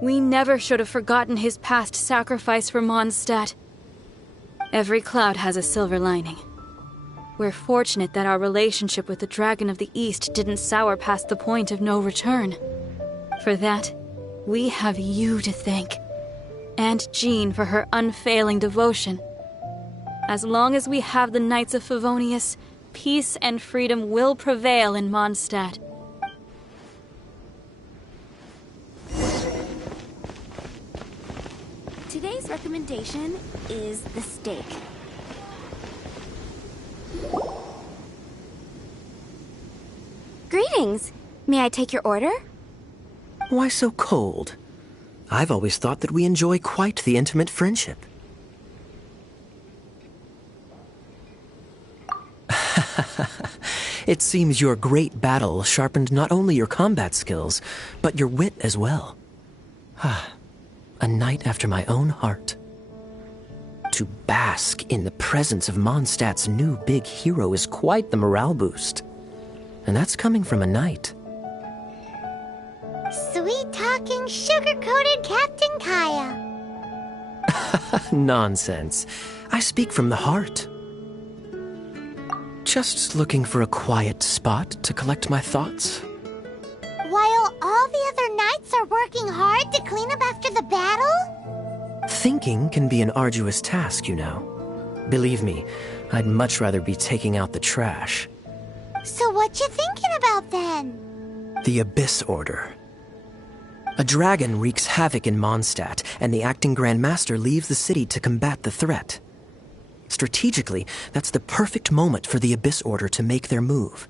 We never should have forgotten his past sacrifice for Mondstadt. Every cloud has a silver lining. We're fortunate that our relationship with the Dragon of the East didn't sour past the point of no return. For that, we have you to thank. And Jean for her unfailing devotion. As long as we have the Knights of Favonius, peace and freedom will prevail in Mondstadt. Today's recommendation is the steak. Greetings. May I take your order? Why so cold? I've always thought that we enjoy quite the intimate friendship. It seems your great battle sharpened not only your combat skills, but your wit as well. A knight after my own heart. To bask in the presence of Mondstadt's new big hero is quite the morale boost. And that's coming from a knight. Sweet-talking, sugar-coated Captain Kaya. Nonsense. I speak from the heart. Just looking for a quiet spot to collect my thoughts. While all the other knights are working hard to clean up after the battle? Thinking can be an arduous task, you know. Believe me, I'd much rather be taking out the trash. So what you thinking about then? The Abyss Order. A dragon wreaks havoc in Mondstadt, and the acting Grand Master leaves the city to combat the threat. Strategically, that's the perfect moment for the Abyss Order to make their move.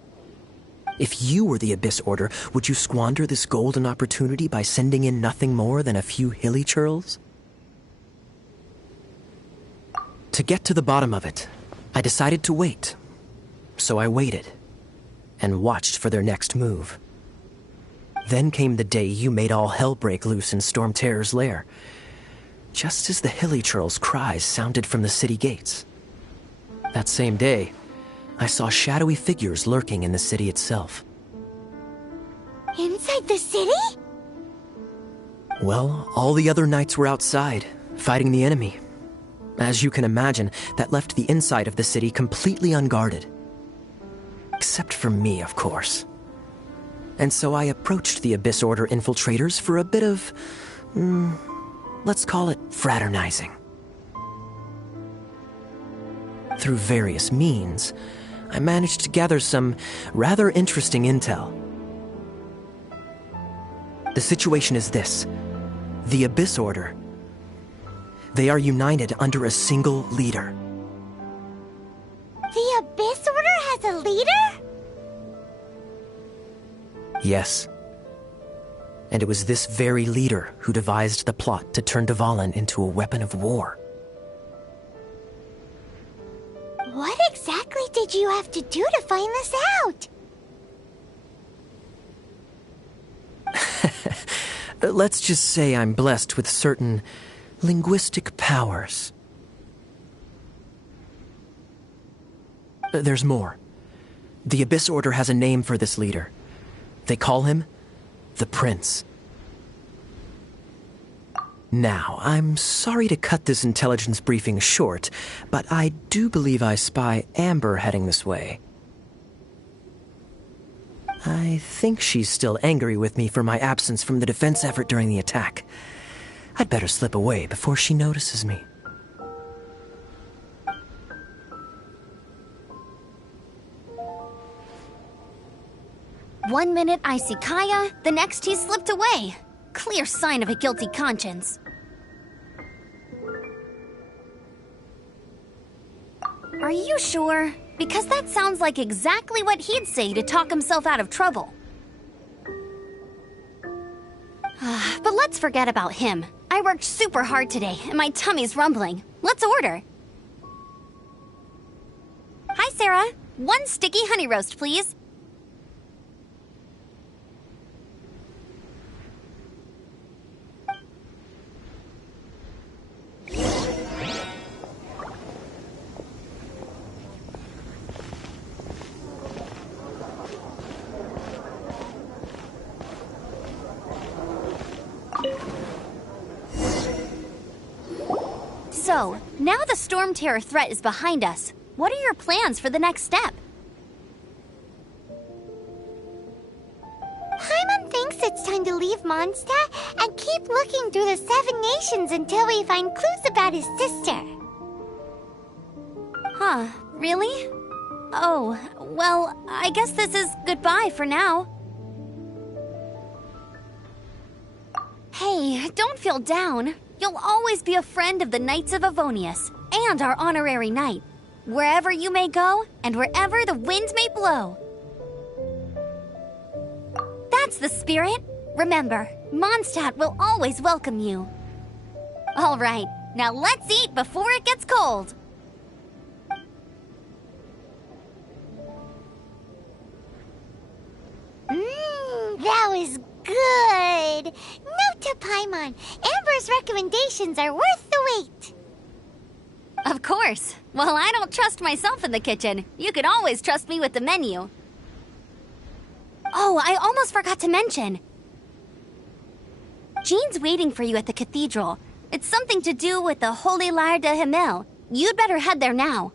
If you were the Abyss Order, would you squander this golden opportunity by sending in nothing more than a few hilly churls? To get to the bottom of it, I decided to wait. So I waited, and watched for their next move. Then came the day you made all hell break loose in Storm Terror's lair, just as the hilly churls' cries sounded from the city gates. That same day, I saw shadowy figures lurking in the city itself. Inside the city? Well, all the other knights were outside, fighting the enemy. As you can imagine, that left the inside of the city completely unguarded. Except for me, of course. And so I approached the Abyss Order infiltrators for a bit of, let's call it fraternizing. Through various means, I managed to gather some rather interesting intel. The situation is this. The Abyss Order. They are united under a single leader. The Abyss Order has a leader? Yes. And it was this very leader who devised the plot to turn Dvalin into a weapon of war. What exactly did you have to do to find this out? Let's just say I'm blessed with certain linguistic powers. There's more. The Abyss Order has a name for this leader. They call him the Prince. Now, I'm sorry to cut this intelligence briefing short, but I do believe I spy Amber heading this way. I think she's still angry with me for my absence from the defense effort during the attack. I'd better slip away before she notices me. One minute I see Kaya, the next he's slipped away. Clear sign of a guilty conscience. Are you sure? Because that sounds like exactly what he'd say to talk himself out of trouble. But let's forget about him. I worked super hard today, and my tummy's rumbling. Let's order. Hi, Sarah. 1 sticky honey roast, please. So, now the Storm Terror threat is behind us. What are your plans for the next step? Paimon thinks it's time to leave Mondstadt and keep looking through the 7 nations until we find clues about his sister. Huh, really? Oh, well, I guess this is goodbye for now. Hey, don't feel down. You'll always be a friend of the Knights of Avonius, and our honorary knight. Wherever you may go, and wherever the wind may blow. That's the spirit. Remember, Mondstadt will always welcome you. All right, now let's eat before it gets cold. That was good. Note to Paimon, Amber's recommendations are worth the wait. Of course. Well, I don't trust myself in the kitchen. You can always trust me with the menu. Oh, I almost forgot to mention. Jean's waiting for you at the cathedral. It's something to do with the Holy Lyre de Himmel. You'd better head there now.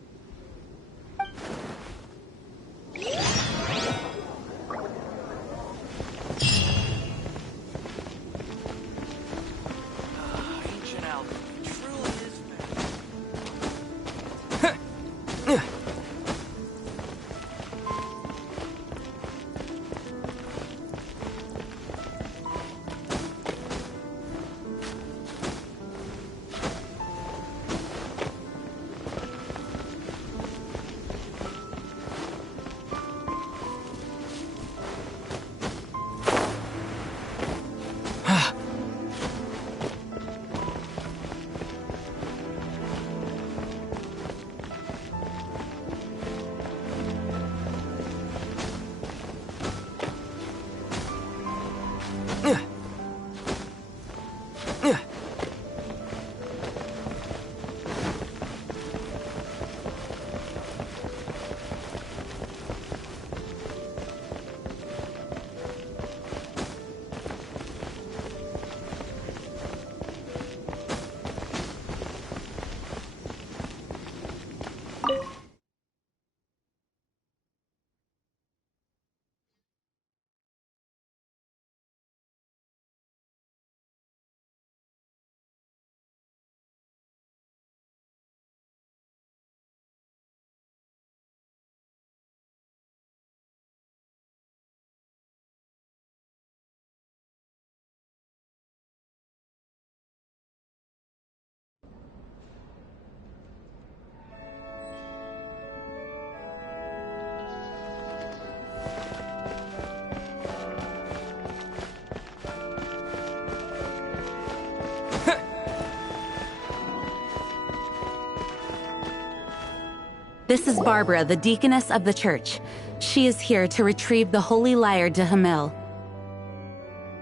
This is Barbara, the deaconess of the church. She is here to retrieve the holy lyre to Hamil.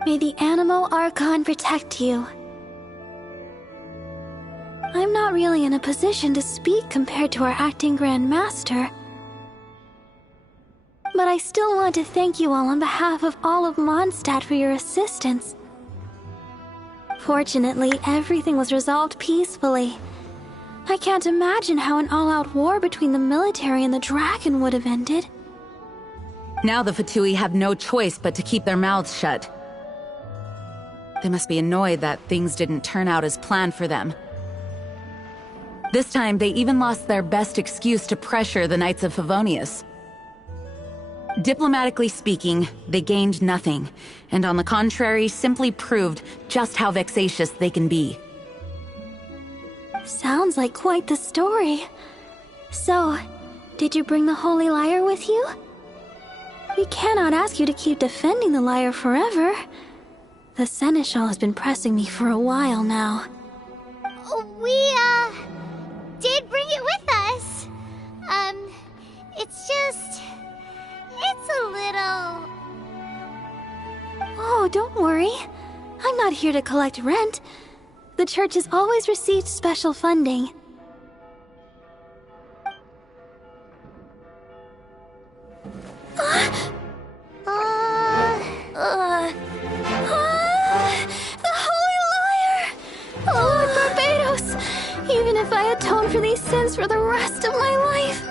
May the Animo Archon protect you. I'm not really in a position to speak compared to our acting Grand Master. But I still want to thank you all on behalf of all of Mondstadt for your assistance. Fortunately, everything was resolved peacefully. I can't imagine how an all-out war between the military and the dragon would have ended. Now the Fatui have no choice but to keep their mouths shut. They must be annoyed that things didn't turn out as planned for them. This time, they even lost their best excuse to pressure the Knights of Favonius. Diplomatically speaking, they gained nothing, and on the contrary, simply proved just how vexatious they can be. Sounds like quite the story. So, did you bring the Holy Lyre with you? We cannot ask you to keep defending the lyre forever. The Seneschal has been pressing me for a while now. We, did bring it with us. It's a little... Oh, don't worry. I'm not here to collect rent. The church has always received special funding. The Holy Lyre! Lord Barbados! Even if I atone for these sins for the rest of my life,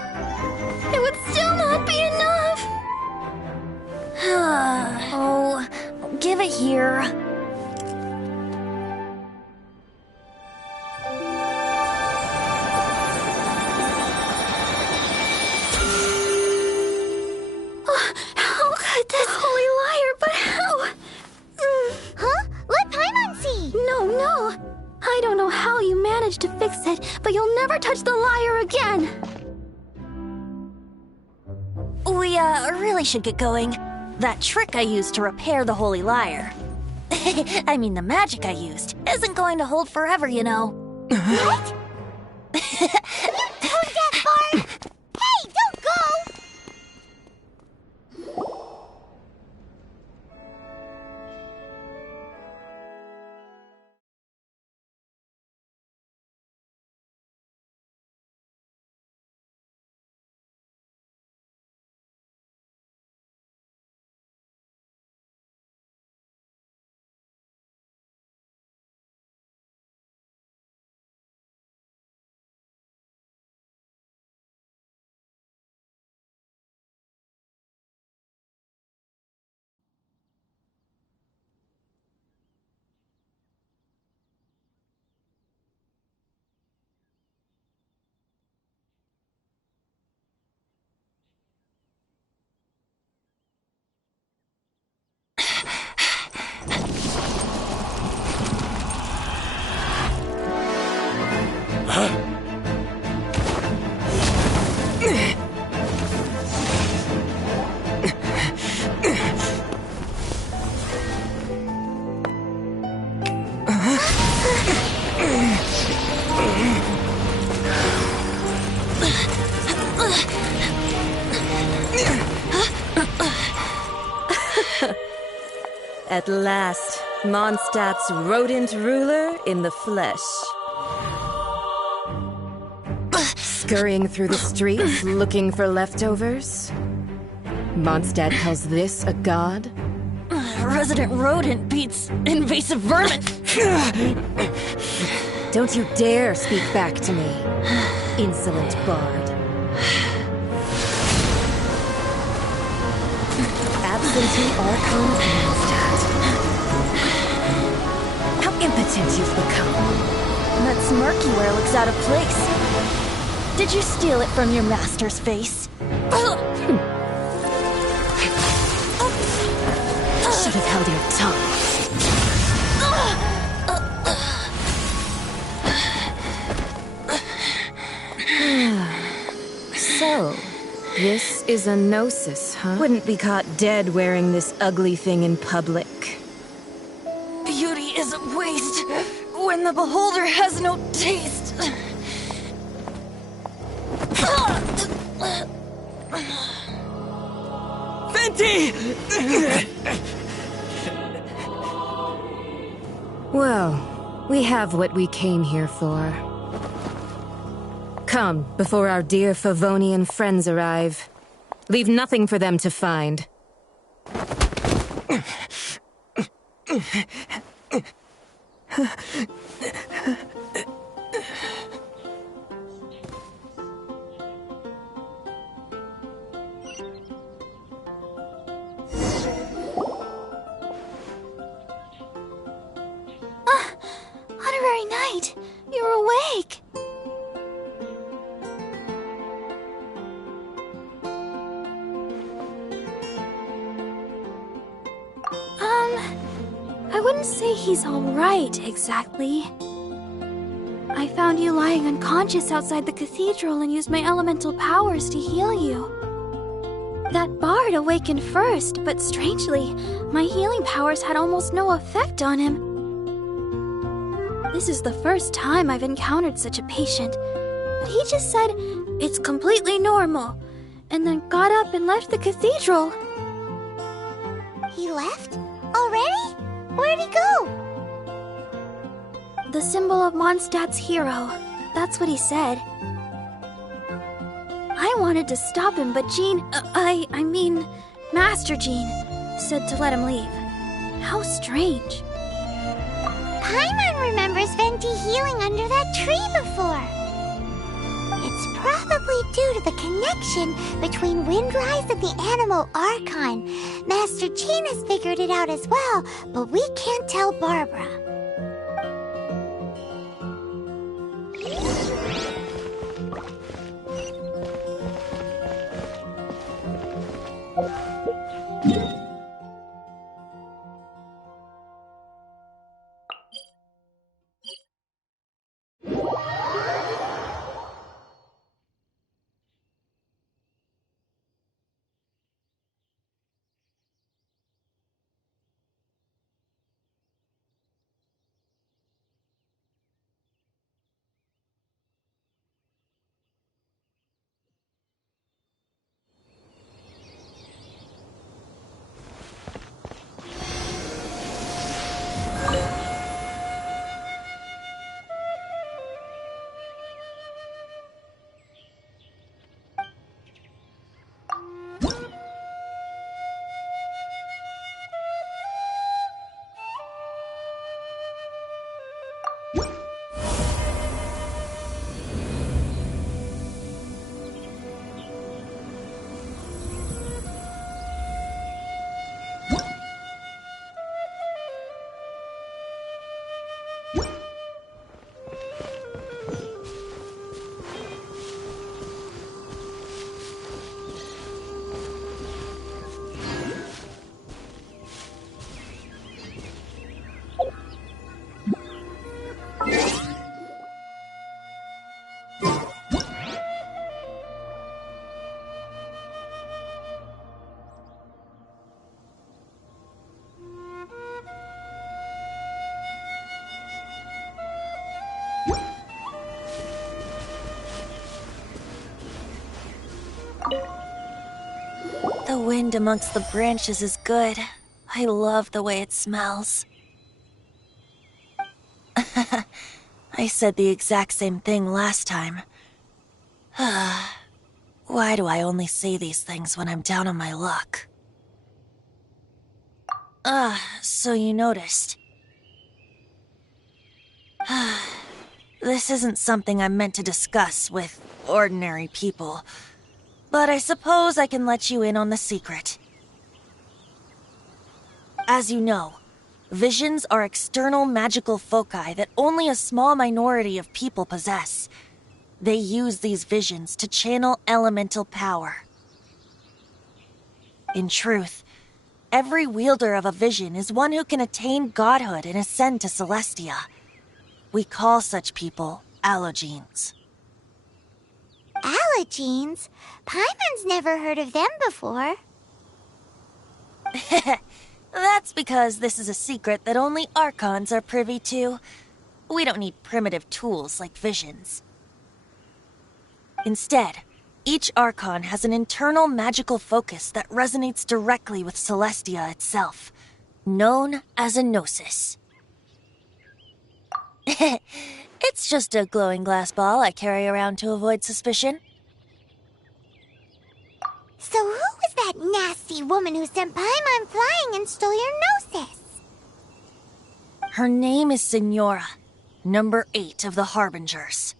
it would still not be enough! Oh, give it here. How could this Holy Lyre, but how? Huh? Let Paimon see! No. I don't know how you managed to fix it, but you'll never touch the lyre again! We, really should get going. That trick I used to repair the Holy Lyre. I mean, the magic I used isn't going to hold forever, you know. What? Tone deaf, Bard! Hey, don't go! At last, Mondstadt's rodent ruler in the flesh. Scurrying through the streets, looking for leftovers? Mondstadt calls this a god? Resident rodent beats invasive vermin. Don't you dare speak back to me, insolent bard. Absentee Archon of Mondstadt. How impotent you've become. That smirk you wear looks out of place. Did you steal it from your master's face? Should have held your tongue. So, this is a gnosis, huh? Wouldn't be caught dead wearing this ugly thing in public. Beauty is a waste when the beholder has no taste. Venti! Well, we have what we came here for. Come, before our dear Favonian friends arrive. Leave nothing for them to find. Honorary Knight, you're awake. I wouldn't say he's alright, exactly. I found you lying unconscious outside the cathedral and used my elemental powers to heal you. That bard awakened first, but strangely, my healing powers had almost no effect on him. This is the first time I've encountered such a patient, but he just said, "It's completely normal," and then got up and left the cathedral. He left? Already? Where'd he go? The symbol of Mondstadt's hero. That's what he said. I wanted to stop him, but Jean, I mean, Master Jean, said to let him leave. How strange. Paimon remembers Venti healing under that tree before. It's probably due to the connection between Windrise and the Animal Archon. Master Jean has figured it out as well, but we can't tell Barbara. The wind amongst the branches is good. I love the way it smells. I said the exact same thing last time. Why do I only say these things when I'm down on my luck? So you noticed. This isn't something I'm meant to discuss with ordinary people, but I suppose I can let you in on the secret. As you know, visions are external magical foci that only a small minority of people possess. They use these visions to channel elemental power. In truth, every wielder of a vision is one who can attain godhood and ascend to Celestia. We call such people allogenes. Allogenes? Paimon's never heard of them before. That's because this is a secret that only Archons are privy to. We don't need primitive tools like visions. Instead, Each Archon has an internal magical focus that resonates directly with Celestia itself, known as a gnosis. It's just a glowing glass ball I carry around to avoid suspicion. So who was that nasty woman who sent Paimon flying and stole your gnosis? Her name is Signora, number 8 of the Harbingers.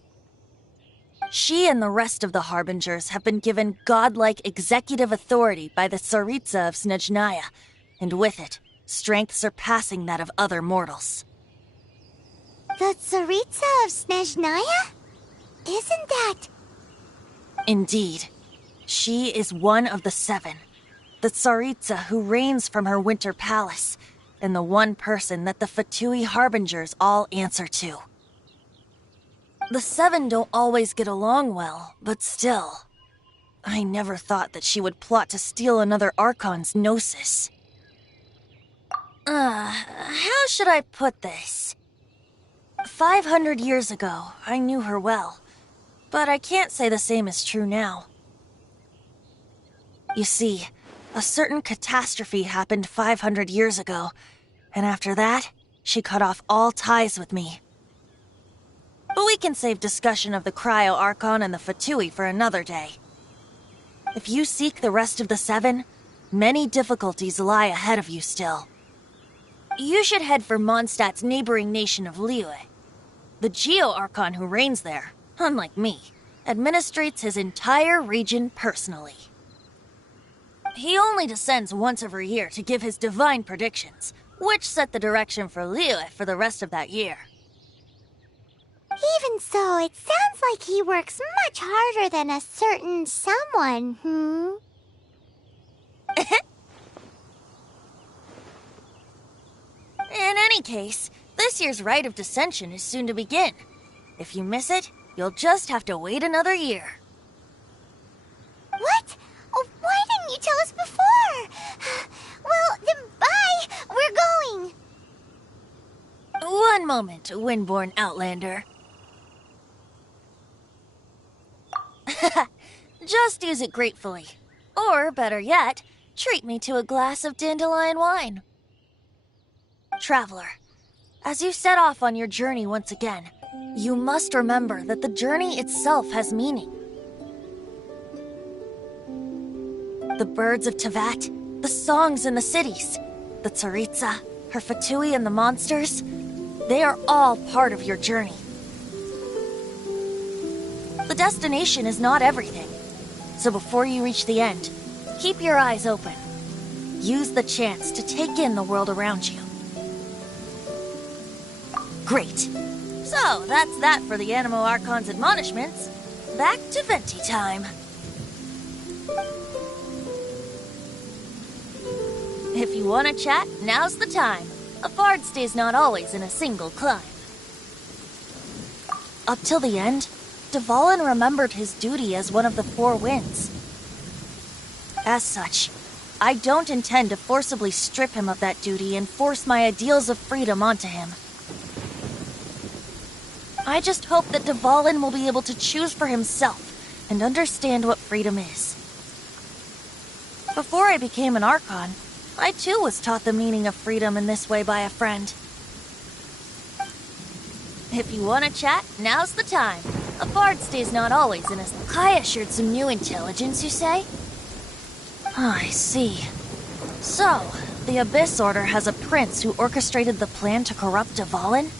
She and the rest of the Harbingers have been given godlike executive authority by the Tsaritsa of Snezhnaya, and with it, strength surpassing that of other mortals. The Tsaritsa of Snezhnaya? Isn't that... Indeed. She is one of the 7, the Tsaritsa who reigns from her winter palace, and the one person that the Fatui Harbingers all answer to. The 7 don't always get along well, but still. I never thought that she would plot to steal another Archon's gnosis. How should I put this? 500 years ago, I knew her well, but I can't say the same is true now. You see, a certain catastrophe happened 500 years ago, and after that, she cut off all ties with me. But we can save discussion of the Cryo Archon and the Fatui for another day. If you seek the rest of the 7, many difficulties lie ahead of you still. You should head for Mondstadt's neighboring nation of Liyue. The Geo Archon who reigns there, unlike me, administrates his entire region personally. He only descends once every year to give his divine predictions, which set the direction for Liyue for the rest of that year. Even so, it sounds like he works much harder than a certain someone, In any case, this year's Rite of Descension is soon to begin. If you miss it, you'll just have to wait another year. What? Oh, why didn't you tell us before? Well, then bye! We're going! One moment, Windborn Outlander. Just use it gratefully. Or, better yet, treat me to a glass of dandelion wine. Traveler, as you set off on your journey once again, you must remember that the journey itself has meaning. The birds of Tevat, the songs in the cities, the Tsaritsa, her Fatui and the monsters, they are all part of your journey. The destination is not everything, so before you reach the end, keep your eyes open. Use the chance to take in the world around you. Great. So, that's that for the Animo Archon's admonishments. Back to Venti time. If you want to chat, now's the time. A bard stays not always in a single climb. Up till the end, Dvalin remembered his duty as one of the 4 winds. As such, I don't intend to forcibly strip him of that duty and force my ideals of freedom onto him. I just hope that Dvalin will be able to choose for himself and understand what freedom is. Before I became an Archon, I too was taught the meaning of freedom in this way by a friend. If you want to chat, now's the time. A bard stays not always in a... Kai assured some new intelligence, you say? I see. So, the Abyss Order has a prince who orchestrated the plan to corrupt Dvalin?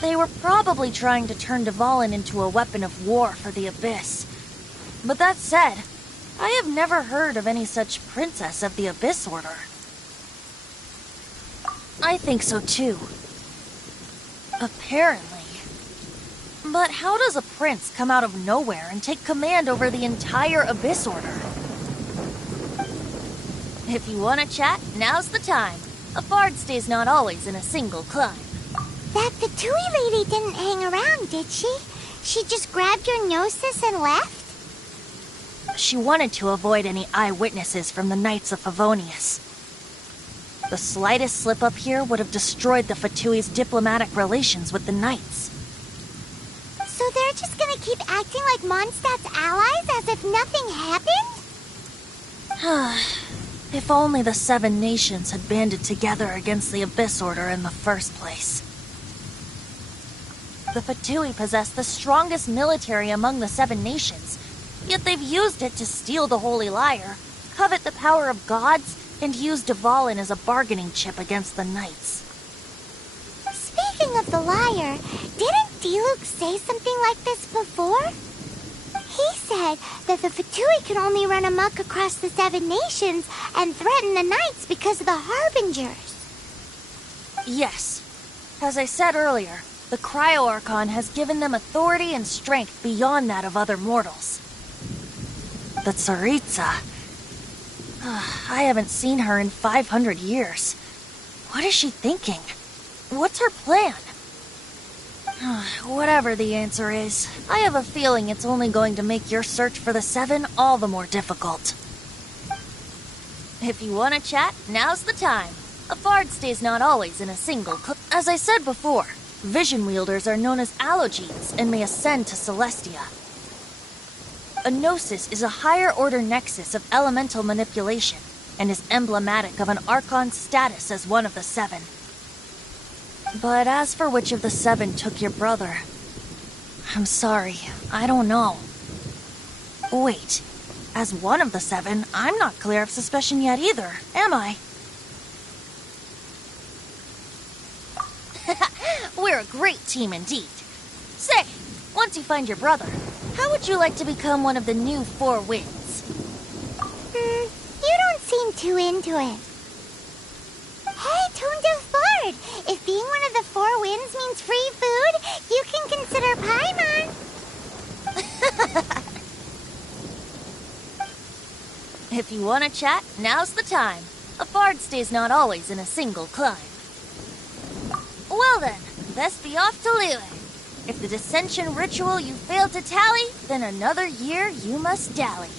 They were probably trying to turn Dvalin into a weapon of war for the Abyss. But that said, I have never heard of any such princess of the Abyss Order. I think so too. Apparently. But how does a prince come out of nowhere and take command over the entire Abyss Order? If you want to chat, now's the time. A bard stays not always in a single climb. That Fatui lady didn't hang around, did she? She just grabbed your gnosis and left? She wanted to avoid any eyewitnesses from the Knights of Favonius. The slightest slip-up here would have destroyed the Fatui's diplomatic relations with the Knights. So they're just gonna keep acting like Mondstadt's allies as if nothing happened? If only the 7 nations had banded together against the Abyss Order in the first place. The Fatui possess the strongest military among the 7 nations, yet they've used it to steal the Holy Lyre, covet the power of gods, and use Dvalin as a bargaining chip against the Knights. Speaking of the lyre, didn't Diluc say something like this before? He said that the Fatui can only run amok across the 7 nations and threaten the Knights because of the Harbingers. Yes. As I said earlier, the Cryo-Archon has given them authority and strength beyond that of other mortals. The Tsaritsa... I haven't seen her in 500 years. What is she thinking? What's her plan? Whatever the answer is, I have a feeling it's only going to make your search for the 7 all the more difficult. If you want to chat, now's the time. A bard stays not always in a single As I said before, vision wielders are known as allogenes and may ascend to Celestia. A gnosis is a higher-order nexus of elemental manipulation and is emblematic of an Archon's status as one of the 7. But as for which of the 7 took your brother, I'm sorry, I don't know. Wait, as one of the 7, I'm not clear of suspicion yet either, am I? We're a great team indeed. Say, once you find your brother, how would you like to become one of the new 4 Winds? You don't seem too into it. Hey, Tone Deaf Bard! If being one of the 4 Winds means free food, you can consider Paimon. If you want to chat, now's the time. A bard stays not always in a single climb. Well then, best be off to Liyue. If the dissension ritual you failed to tally, then another year you must dally.